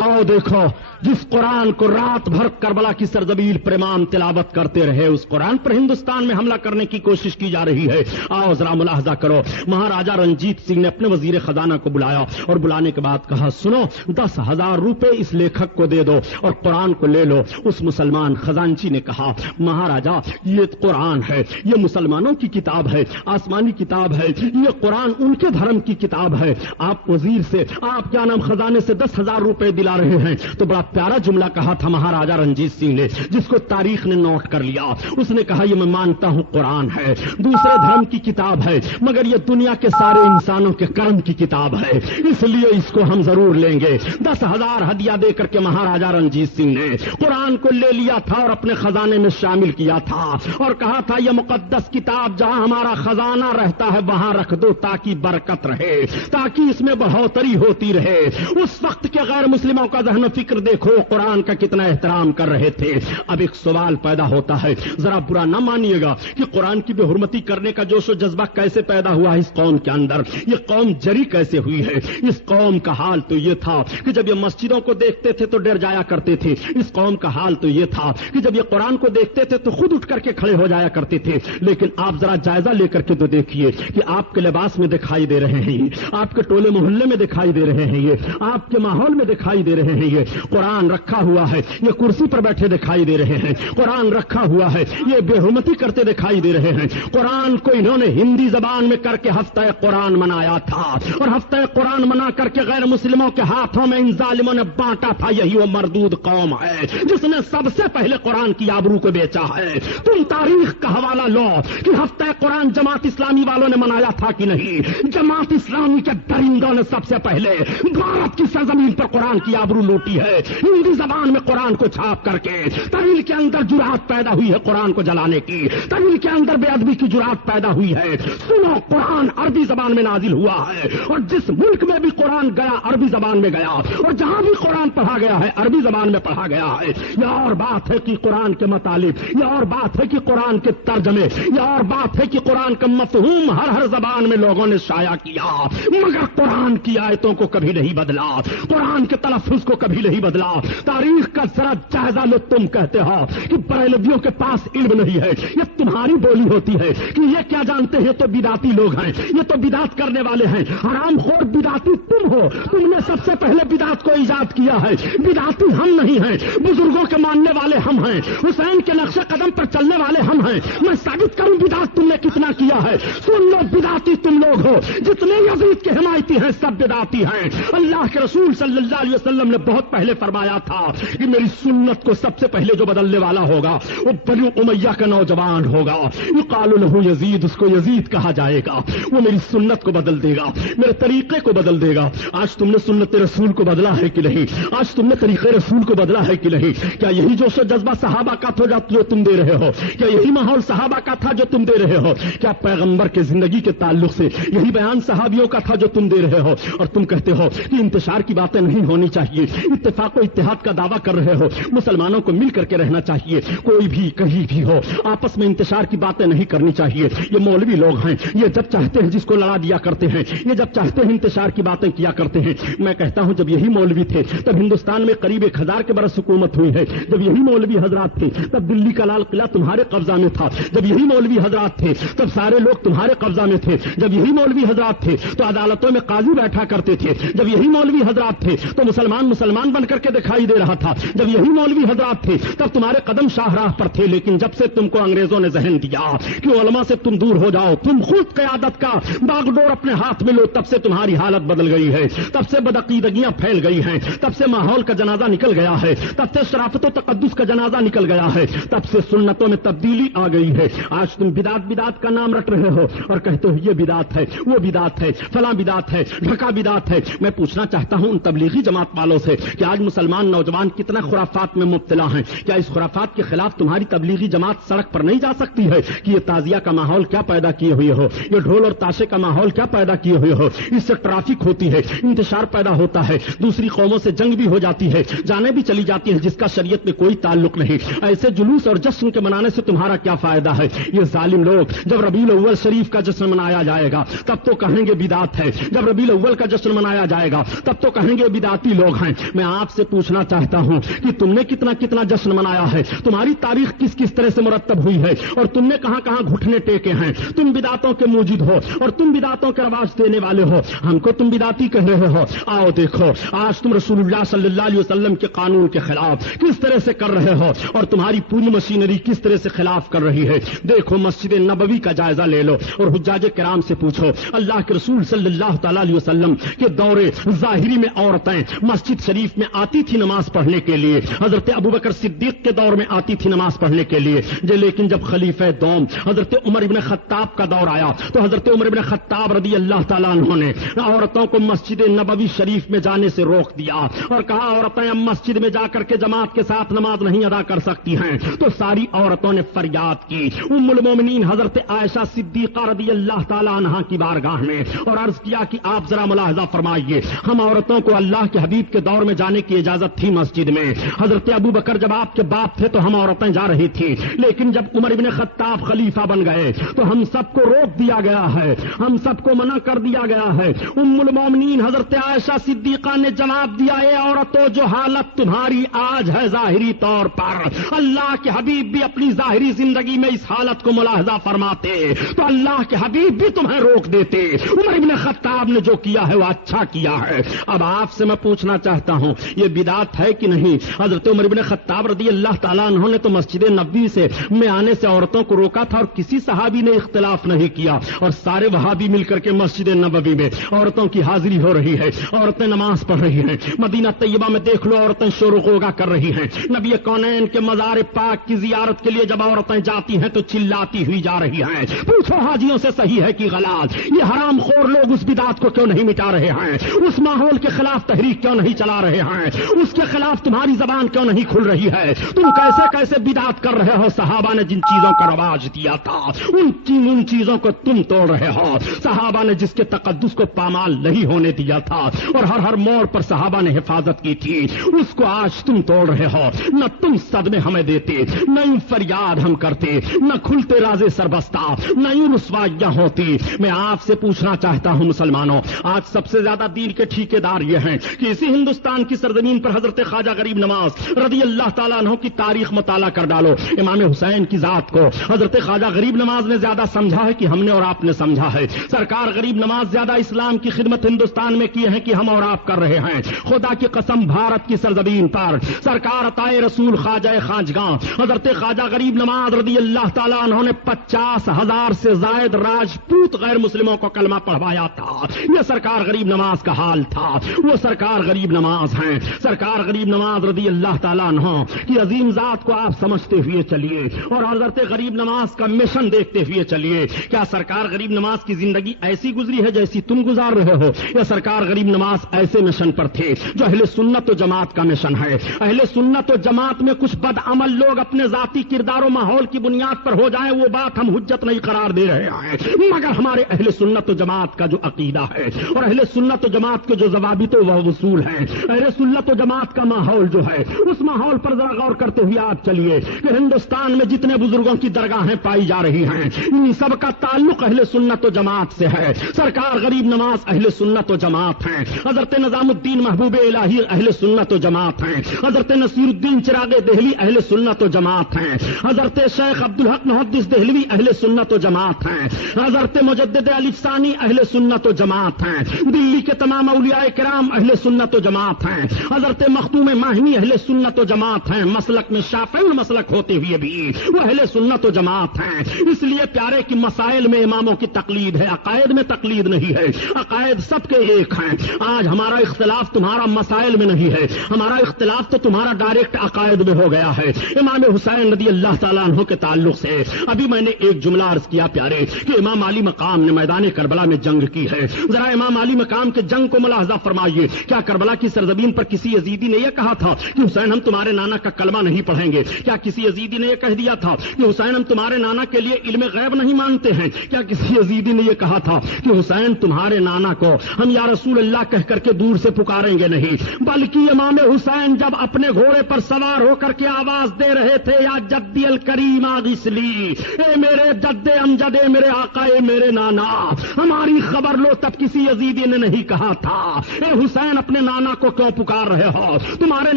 آؤ دیکھو، جس قرآن کو رات بھر کربلا کی سرزمین پر امام تلاوت کرتے رہے اس قرآن پر ہندوستان میں حملہ کرنے کی کوشش کی جا رہی ہے۔ آؤ ذرا ملاحظہ کرو، مہاراجا رنجیت سنگھ نے اپنے وزیر خزانہ کو بلایا اور بلانے کے بعد کہا سنو 10,000 روپے اس لیکھک کو دے دو اور قرآن کو لے لو۔ اس مسلمان خزانچی نے کہا مہاراجا یہ قرآن ہے، یہ مسلمانوں کی کتاب ہے، آسمانی کتاب ہے، یہ قرآن ان کے دھرم کی کتاب ہے، آپ وزیر سے آپ کیا نام خزانے سے 10,000 روپے دلا رہے ہیں۔ تو بڑا پیارا جملہ کہا تھا مہاراجا رنجیت سنگھ نے جس کو تاریخ نے نوٹ کر لیا۔ اس نے کہا یہ میں مانتا ہوں قرآن ہے، دوسرے دھرم کی کتاب ہے، مگر یہ دنیا کے سارے انسانوں کے کرم کی کتاب ہے، اس لیے اس کو ہم ضرور لیں گے۔ 10,000 ہدیہ دے کر کے مہاراجا رنجیت سنگھ نے قرآن کو لے لیا تھا اور اپنے خزانے میں شامل کیا تھا اور کہا تھا یہ مقدس کتاب جہاں ہمارا خزانہ رہتا ہے وہاں رکھ دو تاکہ برکت رہے، تاکہ اس میں بڑھوتری ہوتی رہے۔ اس وقت کے غیر مسلموں کا ذہن و فکر دیکھو دیکھو قرآن کا کتنا احترام کر رہے تھے. اب ایک سوال پیدا ہوتا ہے, ذرا برا نہ مانیے گا کہ قرآن کی بے حرمتی کرنے کا جوش و جذبہ کیسے پیدا ہوا ہے اس قوم کے اندر, یہ قوم جری کیسے ہوئی ہے. اس قوم کا حال تو یہ تھا کہ جب یہ مسجدوں کو دیکھتے تھے تو ڈر جایا کرتے تھے. اس قوم کا حال تو یہ تھا کہ جب یہ قرآن کو دیکھتے تھے تو خود اٹھ کر کے کھڑے ہو جایا کرتے تھے. لیکن آپ ذرا جائزہ لے کر کے تو دیکھیے کہ آپ کے لباس میں دکھائی دے رہے ہیں, آپ کے ٹولے محلے میں دکھائی دے رہے ہیں, یہ آپ کے ماحول میں دکھائی دے رہے ہیں. یہ قرآن رکھا ہوا ہے, یہ کرسی پر بیٹھے دکھائی دے رہے ہیں. قرآن رکھا ہوا ہے, یہ بے حرمتی کرتے دکھائی دے رہے ہیں. قرآن کو انہوں نے ہندی زبان میں کر کے ہفتہ قرآن منایا تھا, اور ہفتہ قرآن منا کر کے غیر مسلموں کے ہاتھوں میں ان ظالموں نے بانٹا تھا. یہی وہ مردود قوم ہے جس نے سب سے پہلے قرآن کی آبرو کو بیچا ہے. تم تاریخ کا حوالہ لو کہ ہفتہ قرآن جماعت اسلامی والوں نے منایا تھا کہ نہیں. جماعت اسلامی کے درندوں نے سب سے پہلے بھارت کی سرزمین پر قرآن کی آبرو لوٹی ہے. ہندی زبان میں قرآن کو چھاپ کر کے طویل کے اندر جرات پیدا ہوئی ہے قرآن کو جلانے کی, طویل کے اندر بے ادبی کی جرات پیدا ہوئی ہے. سنو, قرآن عربی زبان میں نازل ہوا ہے, اور جس ملک میں بھی قرآن گیا عربی زبان میں گیا, اور جہاں بھی قرآن پڑھا گیا ہے عربی زبان میں پڑھا گیا ہے. یہ اور بات ہے کہ قرآن کے مطالب, یہ اور بات ہے کہ قرآن کے ترجمے, یہ اور بات ہے کہ قرآن کا مفہوم ہر زبان میں لوگوں نے شائع کیا, مگر قرآن کی آیتوں کو کبھی نہیں بدلا, قرآن کے تلفظ کو کبھی نہیں بدلا. تاریخ کا ذرا جائزہ لو. تم کہتے ہو کہ بریلویوں کے پاس علم نہیں ہے, یہ تمہاری بولی ہوتی ہے کہ یہ کیا جانتے ہیں, تو بدعتی لوگ ہیں, یہ تو بدعت کرنے والے ہیں. حرام خور بدعتی تم ہو, تم نے سب سے پہلے بدعت کو ایجاد کیا ہے. بدعتی ہم نہیں ہیں, بزرگوں کے ماننے والے ہم ہیں, حسین کے نقش قدم پر چلنے والے ہم ہیں. میں ثابت کروں بدعت تم نے کتنا کیا ہے. سن لو, بدعتی تم لوگ ہو, جتنے یزید کے حمایتی ہیں سب بدعتی ہیں. اللہ کے رسول صلی اللہ علیہ وسلم نے بہت پہلے فرمایا تھا کہ میری سنت کو سب سے پہلے جو بدلنے والا ہوگا وہ بنو امیہ کا نوجوان ہوگا. یقال له یزید, اس کو یزید کہا جائے گا. وہ میری سنت کو بدل دے گا, میرے طریقے کو بدل دے گا. آج تم نے سنت رسول کو بدلا ہے کہ نہیں, آج تم نے طریقے رسول کو بدلا ہے کہ نہیں. کیا یہی جوش و جذبہ صحابہ کا تھا جو تم دے رہے ہو, کیا یہی ماحول صحابہ کا تھا جو تم دے رہے ہو, کیا پیغمبر کے زندگی کے تعلق سے یہی بیان صحابیوں کا تھا جو تم دے رہے ہو. اور تم کہتے ہو کہ انتشار کی باتیں نہیں ہونی چاہیے, اتفاق و اتحاد کا دعویٰ کر رہے ہو, مسلمانوں کو مل کر کے رہنا چاہیے, کوئی بھی کہیں بھی ہو آپس میں انتشار کی باتیں نہیں کرنی چاہیے. یہ مولوی لوگ ہیں, یہ جب چاہتے ہیں جس کو لڑا دیا کرتے ہیں, یہ جب چاہتے ہیں انتشار کی باتیں کیا کرتے ہیں. میں کہتا ہوں جب یہی مولوی تھے تب ہندوستان میں قریب 1000 کے برس حکومت ہوئی ہے. جب یہی مولوی حضرات تھے تب دلی کا لال قلعہ تمہارے قبضہ میں تھا. جب یہی مولوی حضرات تھے تب سارے لوگ تمہارے قبضہ میں تھے. جب یہی مولوی حضرات تھے تو عدالتوں میں قاضی بیٹھا کرتے تھے. جب یہی مولوی حضرات تھے تو مسلمان بن کر کے دکھائی دے رہا تھا. جب یہی مولوی حضرات تھے تب تمہارے قدم شاہراہ پر تھے. لیکن جب سے تم کو انگریزوں نے ذہن دیا کہ علماء سے تم دور ہو جاؤ, تم خود قیادت کا باغ ڈور اپنے ہاتھ میں لو, تب سے تمہاری حالت بدل گئی ہے. تب سے بدعقیدگیاں پھیل گئی ہیں, تب سے ماحول کا جنازہ نکل گیا ہے, تب سے شرافت و تقدس کا جنازہ نکل گیا ہے, تب سے سنتوں میں تبدیلی آ گئی ہے. آج تم بدعت کا نام رٹ رہے ہو اور کہتے ہو یہ بدعت ہے, وہ بدعت ہے, فلاں بدعت ہے, ڈھکا بدعت ہے. میں پوچھنا چاہتا ہوں ان تبلیغی جماعت والوں سے کہ آج مسلمان نوجوان کتنا خرافات میں مبتلا ہیں. کیا اس خرافات کے خلاف تمہاری تبلیغی جماعت سڑک پر نہیں جا سکتی ہے کہ یہ تعزیہ کا ماحول کیا پیدا کیے ہوئے ہو, یہ ڈھول اور تاشے کا ماحول کیا پیدا کیے ہوئے ہو. اس سے ٹریفک ہوتی ہے, انتشار پیدا ہوتا ہے, دوسری قوموں سے جنگ بھی ہو جاتی ہے, جانیں بھی چلی جاتی ہیں جس کا شریعت میں کوئی تعلق نہیں. ایسے جلوس اور جشن کے منانے سے تمہارا کیا فائدہ ہے. یہ ظالم لوگ جب ربیع الاول شریف کا جشن منایا جائے گا تب تو کہیں گے بدعت ہے, جب ربیع الاول کا جشن منایا جائے گا تب تو کہیں گے بدعتی لوگ ہیں. میں آپ سے پوچھنا چاہتا ہوں کہ تم نے کتنا جشن منایا ہے, تمہاری تاریخ کس طرح سے مرتب ہوئی ہے, اور تم نے کہاں گھٹنے ٹیکے ہیں. تم بدعتوں کے موجد ہو اور تم بدعتوں کے رواج دینے والے ہو, ہم کو تم بدعتی کہہ رہے ہو. آؤ دیکھو آج تم رسول اللہ صلی اللہ علیہ وسلم کے قانون کے خلاف کس طرح سے کر رہے ہو, اور تمہاری پوری مشینری کس طرح سے خلاف کر رہی ہے. دیکھو مسجد نبوی کا جائزہ لے لو اور حجاج کرام سے پوچھو. اللہ کے رسول صلی اللہ تعالی علیہ وسلم کے دور ظاہری میں عورتیں مسجد شریف میں آتی تھی نماز پڑھنے کے لیے. حضرت ابوبکر صدیق کے دور میں آتی تھی نماز پڑھنے کے لیے. لیکن جب خلیفہ دوم حضرت عمر ابن خطاب کا دور آیا تو حضرت عمر ابن خطاب رضی اللہ تعالیٰ عنہ نے عورتوں کو مسجد نبوی شریف میں جانے سے روک دیا اور کہا عورتیں اب مسجد میں جا کر کے جماعت کے ساتھ نماز نہیں ادا کر سکتی ہیں. تو ساری عورتوں نے فریاد کی ام المومنین حضرت عائشہ صدیقہ رضی اللہ تعالیٰ عنہا کی بارگاہ میں اور عرض کیا کہ آپ ذرا ملاحظہ فرمائیے, ہم عورتوں کو اللہ کے حبیب کے دور میں جانے کی اجازت تھی مسجد میں. حضرت ابو بکر جب آپ کے باپ تھے تو ہم عورتیں جا رہی تھی, لیکن جب عمر ابن خطاب خلیفہ بن گئے تو ہم سب کو روک دیا گیا ہے, ہم سب کو منع کر دیا گیا ہے. ام المومنین حضرت عائشہ صدیقہ نے جواب دیا, اے عورتوں, جو حالت تمہاری آج ہے ظاہری طور پر, اللہ کے حبیب بھی اپنی ظاہری زندگی میں اس حالت کو ملاحظہ فرماتے تو اللہ کے حبیب بھی تمہیں روک دیتے. عمر ابن خطاب نے جو کیا ہے وہ اچھا کیا ہے. اب آپ سے میں پوچھنا چاہتا ہوں, یہ بدعت ہے کہ نہیں؟ حضرت عمر ابن خطاب رضی اللہ تعالیٰ عنہ نے تو مسجد نبوی سے میں آنے سے عورتوں کو روکا تھا اور کسی صحابی نے اختلاف نہیں کیا, اور سارے وہابی مل کر کے مسجد نبوی میں عورتوں کی حاضری ہو رہی ہے, عورتیں نماز پڑھ رہی ہیں. مدینہ طیبہ میں دیکھ لو, عورتیں شور و غوغا کر رہی ہیں. نبی کونین کے مزار پاک کی زیارت کے لیے جب عورتیں جاتی ہیں تو چلاتی ہوئی جا رہی ہیں. پوچھو حاجیوں سے صحیح ہے کہ غلط؟ یہ حرام خور لوگ اس بدعت کو کیوں نہیں مٹا رہے ہیں؟ اس ماحول کے خلاف تحریک کیوں نہیں چلا رہے ہیں؟ اس کے خلاف تمہاری زبان کیوں نہیں کھل رہی ہے؟ تم کیسے کیسے بدعت کر رہے ہو؟ صحابہ نے جن چیزوں کا رواج دیا تھا ان چیزوں کو تم توڑ رہے ہو. صحابہ نے جس کے تقدس کو پامال نہیں ہونے دیا تھا اور ہر موڑ پر صحابہ نے حفاظت کی تھی, اس کو آج تم توڑ رہے ہو. نہ تم صدمے ہمیں دیتے, نہ یوں فریاد ہم کرتے, نہ کھلتے رازے سربستہ, نہ یوں رسوائیاں ہوتی. میں آپ سے پوچھنا چاہتا ہوں مسلمانوں, آج سب سے زیادہ دین کے ٹھیکیدار یہ ہیں کہ اسی ہندوستان کی سرزمین پر حضرت خواجہ غریب نواز رضی اللہ تعالیٰ عنہ کی تاریخ مطالعہ کر ڈالو. امام حسین کی ذات کو حضرت خواجہ غریب نواز نے زیادہ سمجھا ہے کہ ہم نے اور آپ نے سمجھا ہے. سرکار غریب نواز زیادہ اسلام کی خدمت ہندوستان میں کی ہے کہ ہم اور آپ کر رہے ہیں. خدا کی قسم, بھارت کی سرزمین پر سرکار عطائے رسول خواجہ خواجگاں حضرت خواجہ غریب نواز رضی اللہ تعالیٰ عنہ نے 50,000 سے زائد راجپوت غیر مسلموں کو کلمہ پڑھوایا تھا. یہ سرکار غریب نواز کا حال تھا. وہ سرکار غریب نواز ہیں. سرکار غریب نواز رضی اللہ تعالیٰ عنہ کی عظیم ذات کو آپ سمجھتے ہوئے چلیے اور حضرت غریب نواز کا مشن دیکھتے ہوئے چلیے. کیا سرکار غریب نواز کی زندگی ایسی گزری ہے جیسی تم گزار رہے ہو؟ یا سرکار غریب نواز ایسے مشن پر تھے جو اہل سنت و جماعت کا مشن ہے؟ اہل سنت و جماعت میں کچھ بدعمل لوگ اپنے ذاتی کردار و ماحول کی بنیاد پر ہو جائیں, وہ بات ہم حجت نہیں قرار دے رہے ہیں, مگر ہمارے اہل سنت و جماعت کا جو عقیدہ ہے اور اہل سنت و جماعت کے جو ضوابط و اصول ہیں, اہل سنت و جماعت کا ماحول جو ہے, اس ماحول پر ذرا غور کرتے ہوئے آپ چلیے کہ ہندوستان میں جتنے بزرگوں کی درگاہیں پائی جا رہی ہیں, ان سب کا تعلق اہل سنت و جماعت سے ہے. سرکار غریب نواز اہل سنت و جماعت ہیں. حضرت نظام الدین محبوب الہی اہل سنت و جماعت ہیں. حضرت نصیر الدین چراغ دہلی اہل سنت و جماعت ہیں. حضرت شیخ عبدالحق محدث دہلوی اہل سنت و جماعت ہیں. حضرت مجدد علی ثانی اہل سنت و جماعت ہیں. دلی کے تمام اولیاء کرام اہل سنت و جماعت ہیں. حضرت مختوم ماہمی اہل سنت و جماعت ہیں. مسلک میں شافعی مسلک ہوتے ہوئے بھی وہ اہل سنت و جماعت ہیں. اس لیے پیارے کی مسائل میں اماموں کی تقلید ہے, عقائد میں تقلید نہیں ہے. عقائد سب کے ایک ہیں. آج ہمارا اختلاف تمہارا مسائل میں نہیں ہے, ہمارا اختلاف تو تمہارا ڈائریکٹ عقائد میں ہو گیا ہے. امام حسین رضی اللہ تعالیٰ عنہ کے تعلق سے ابھی میں نے ایک جملہ عرض کیا پیارے کہ امام علی مقام نے میدان کربلا میں جنگ کی ہے. ذرا امام علی مقام کے جنگ کو ملاحظہ فرمائیے. کیا کربلا کی سرزمین پر کسی یزیدی نے یہ کہا تھا کہ حسین ہم تمہارے نانا کا کلمہ نہیں پڑھیں گے؟ کیا کسی یزیدی نے یہ کہہ دیا تھا کہ حسین ہم تمہارے نانا کے لیے علم غیب نہیں مانتے ہیں؟ کیا کسی یزیدی نے یہ کہا تھا کہ حسین تمہارے نانا کو ہم یا رسول اللہ کہہ کر کے دور سے پکاریں گے؟ نہیں, بلکہ امام حسین جب اپنے گھوڑے پر سوار ہو کر کے آواز دے رہے تھے, یا جدی الکریم اغثلی, اے میرے جد امجد, اے میرے آقا, اے میرے نانا, ہماری خبر لو, تب کسی یزیدی نے نہیں کہا تھا اے حسین اپنے نانا کو کیوں پکار رہے ہو, تمہارے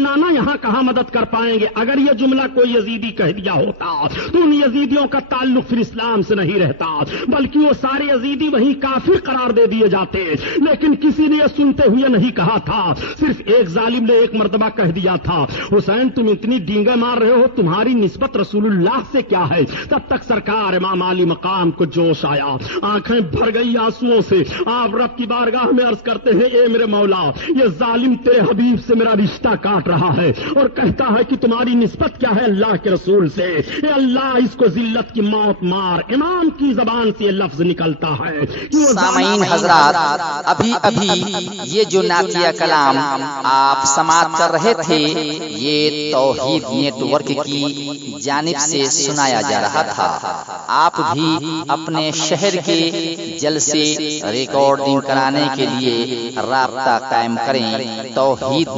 نانا یہاں کہاں مدد کر پائیں گے. اگر یہ جملہ کوئی یزیدی کہہ دیا ہوتا تو ان یزیدیوں کا تعلق پھر اسلام سے نہیں رہتا, بلکہ وہ سارے یزیدی وہیں کافر قرار دے دیے جاتے. لیکن کسی نے یہ سنتے ہوئے نہیں کہا تھا, صرف ایک ظالم نے ایک مرتبہ کہہ دیا تھا حسین تم اتنی ڈینگیں مار رہے ہو, تمہاری نسبت رسول اللہ سے کیا ہے؟ تب تک سرکار امام علی مقام کو جوش آیا, آنکھیں بھر گئی آنسوؤں سے. آپ رب کی بارگاہ میں عرض کرتے ہیں اے میرے مولا, یہ ظالم تیرے حبیب سے میرا رشتہ کاٹ رہا ہے اور کہتا ہے کہ تمہاری نسبت کیا ہے اللہ کے رسول سے. اے اللہ اس کو ذلت کی موت مار. امام کی زبان سے یہ لفظ نکلتا ہے. سامعین حضرات, ابھی یہ جو نعتیہ کلام آپ سماعت کر رہے تھے یہ توحید نیٹ ورک کی جانب سے سنایا جا رہا تھا. آپ بھی اپنے شہر کے جلسے ریکارڈنگ کرانے کے لیے رابطہ قائم کریں توحید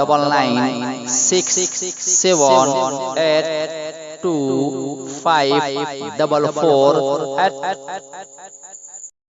9967825444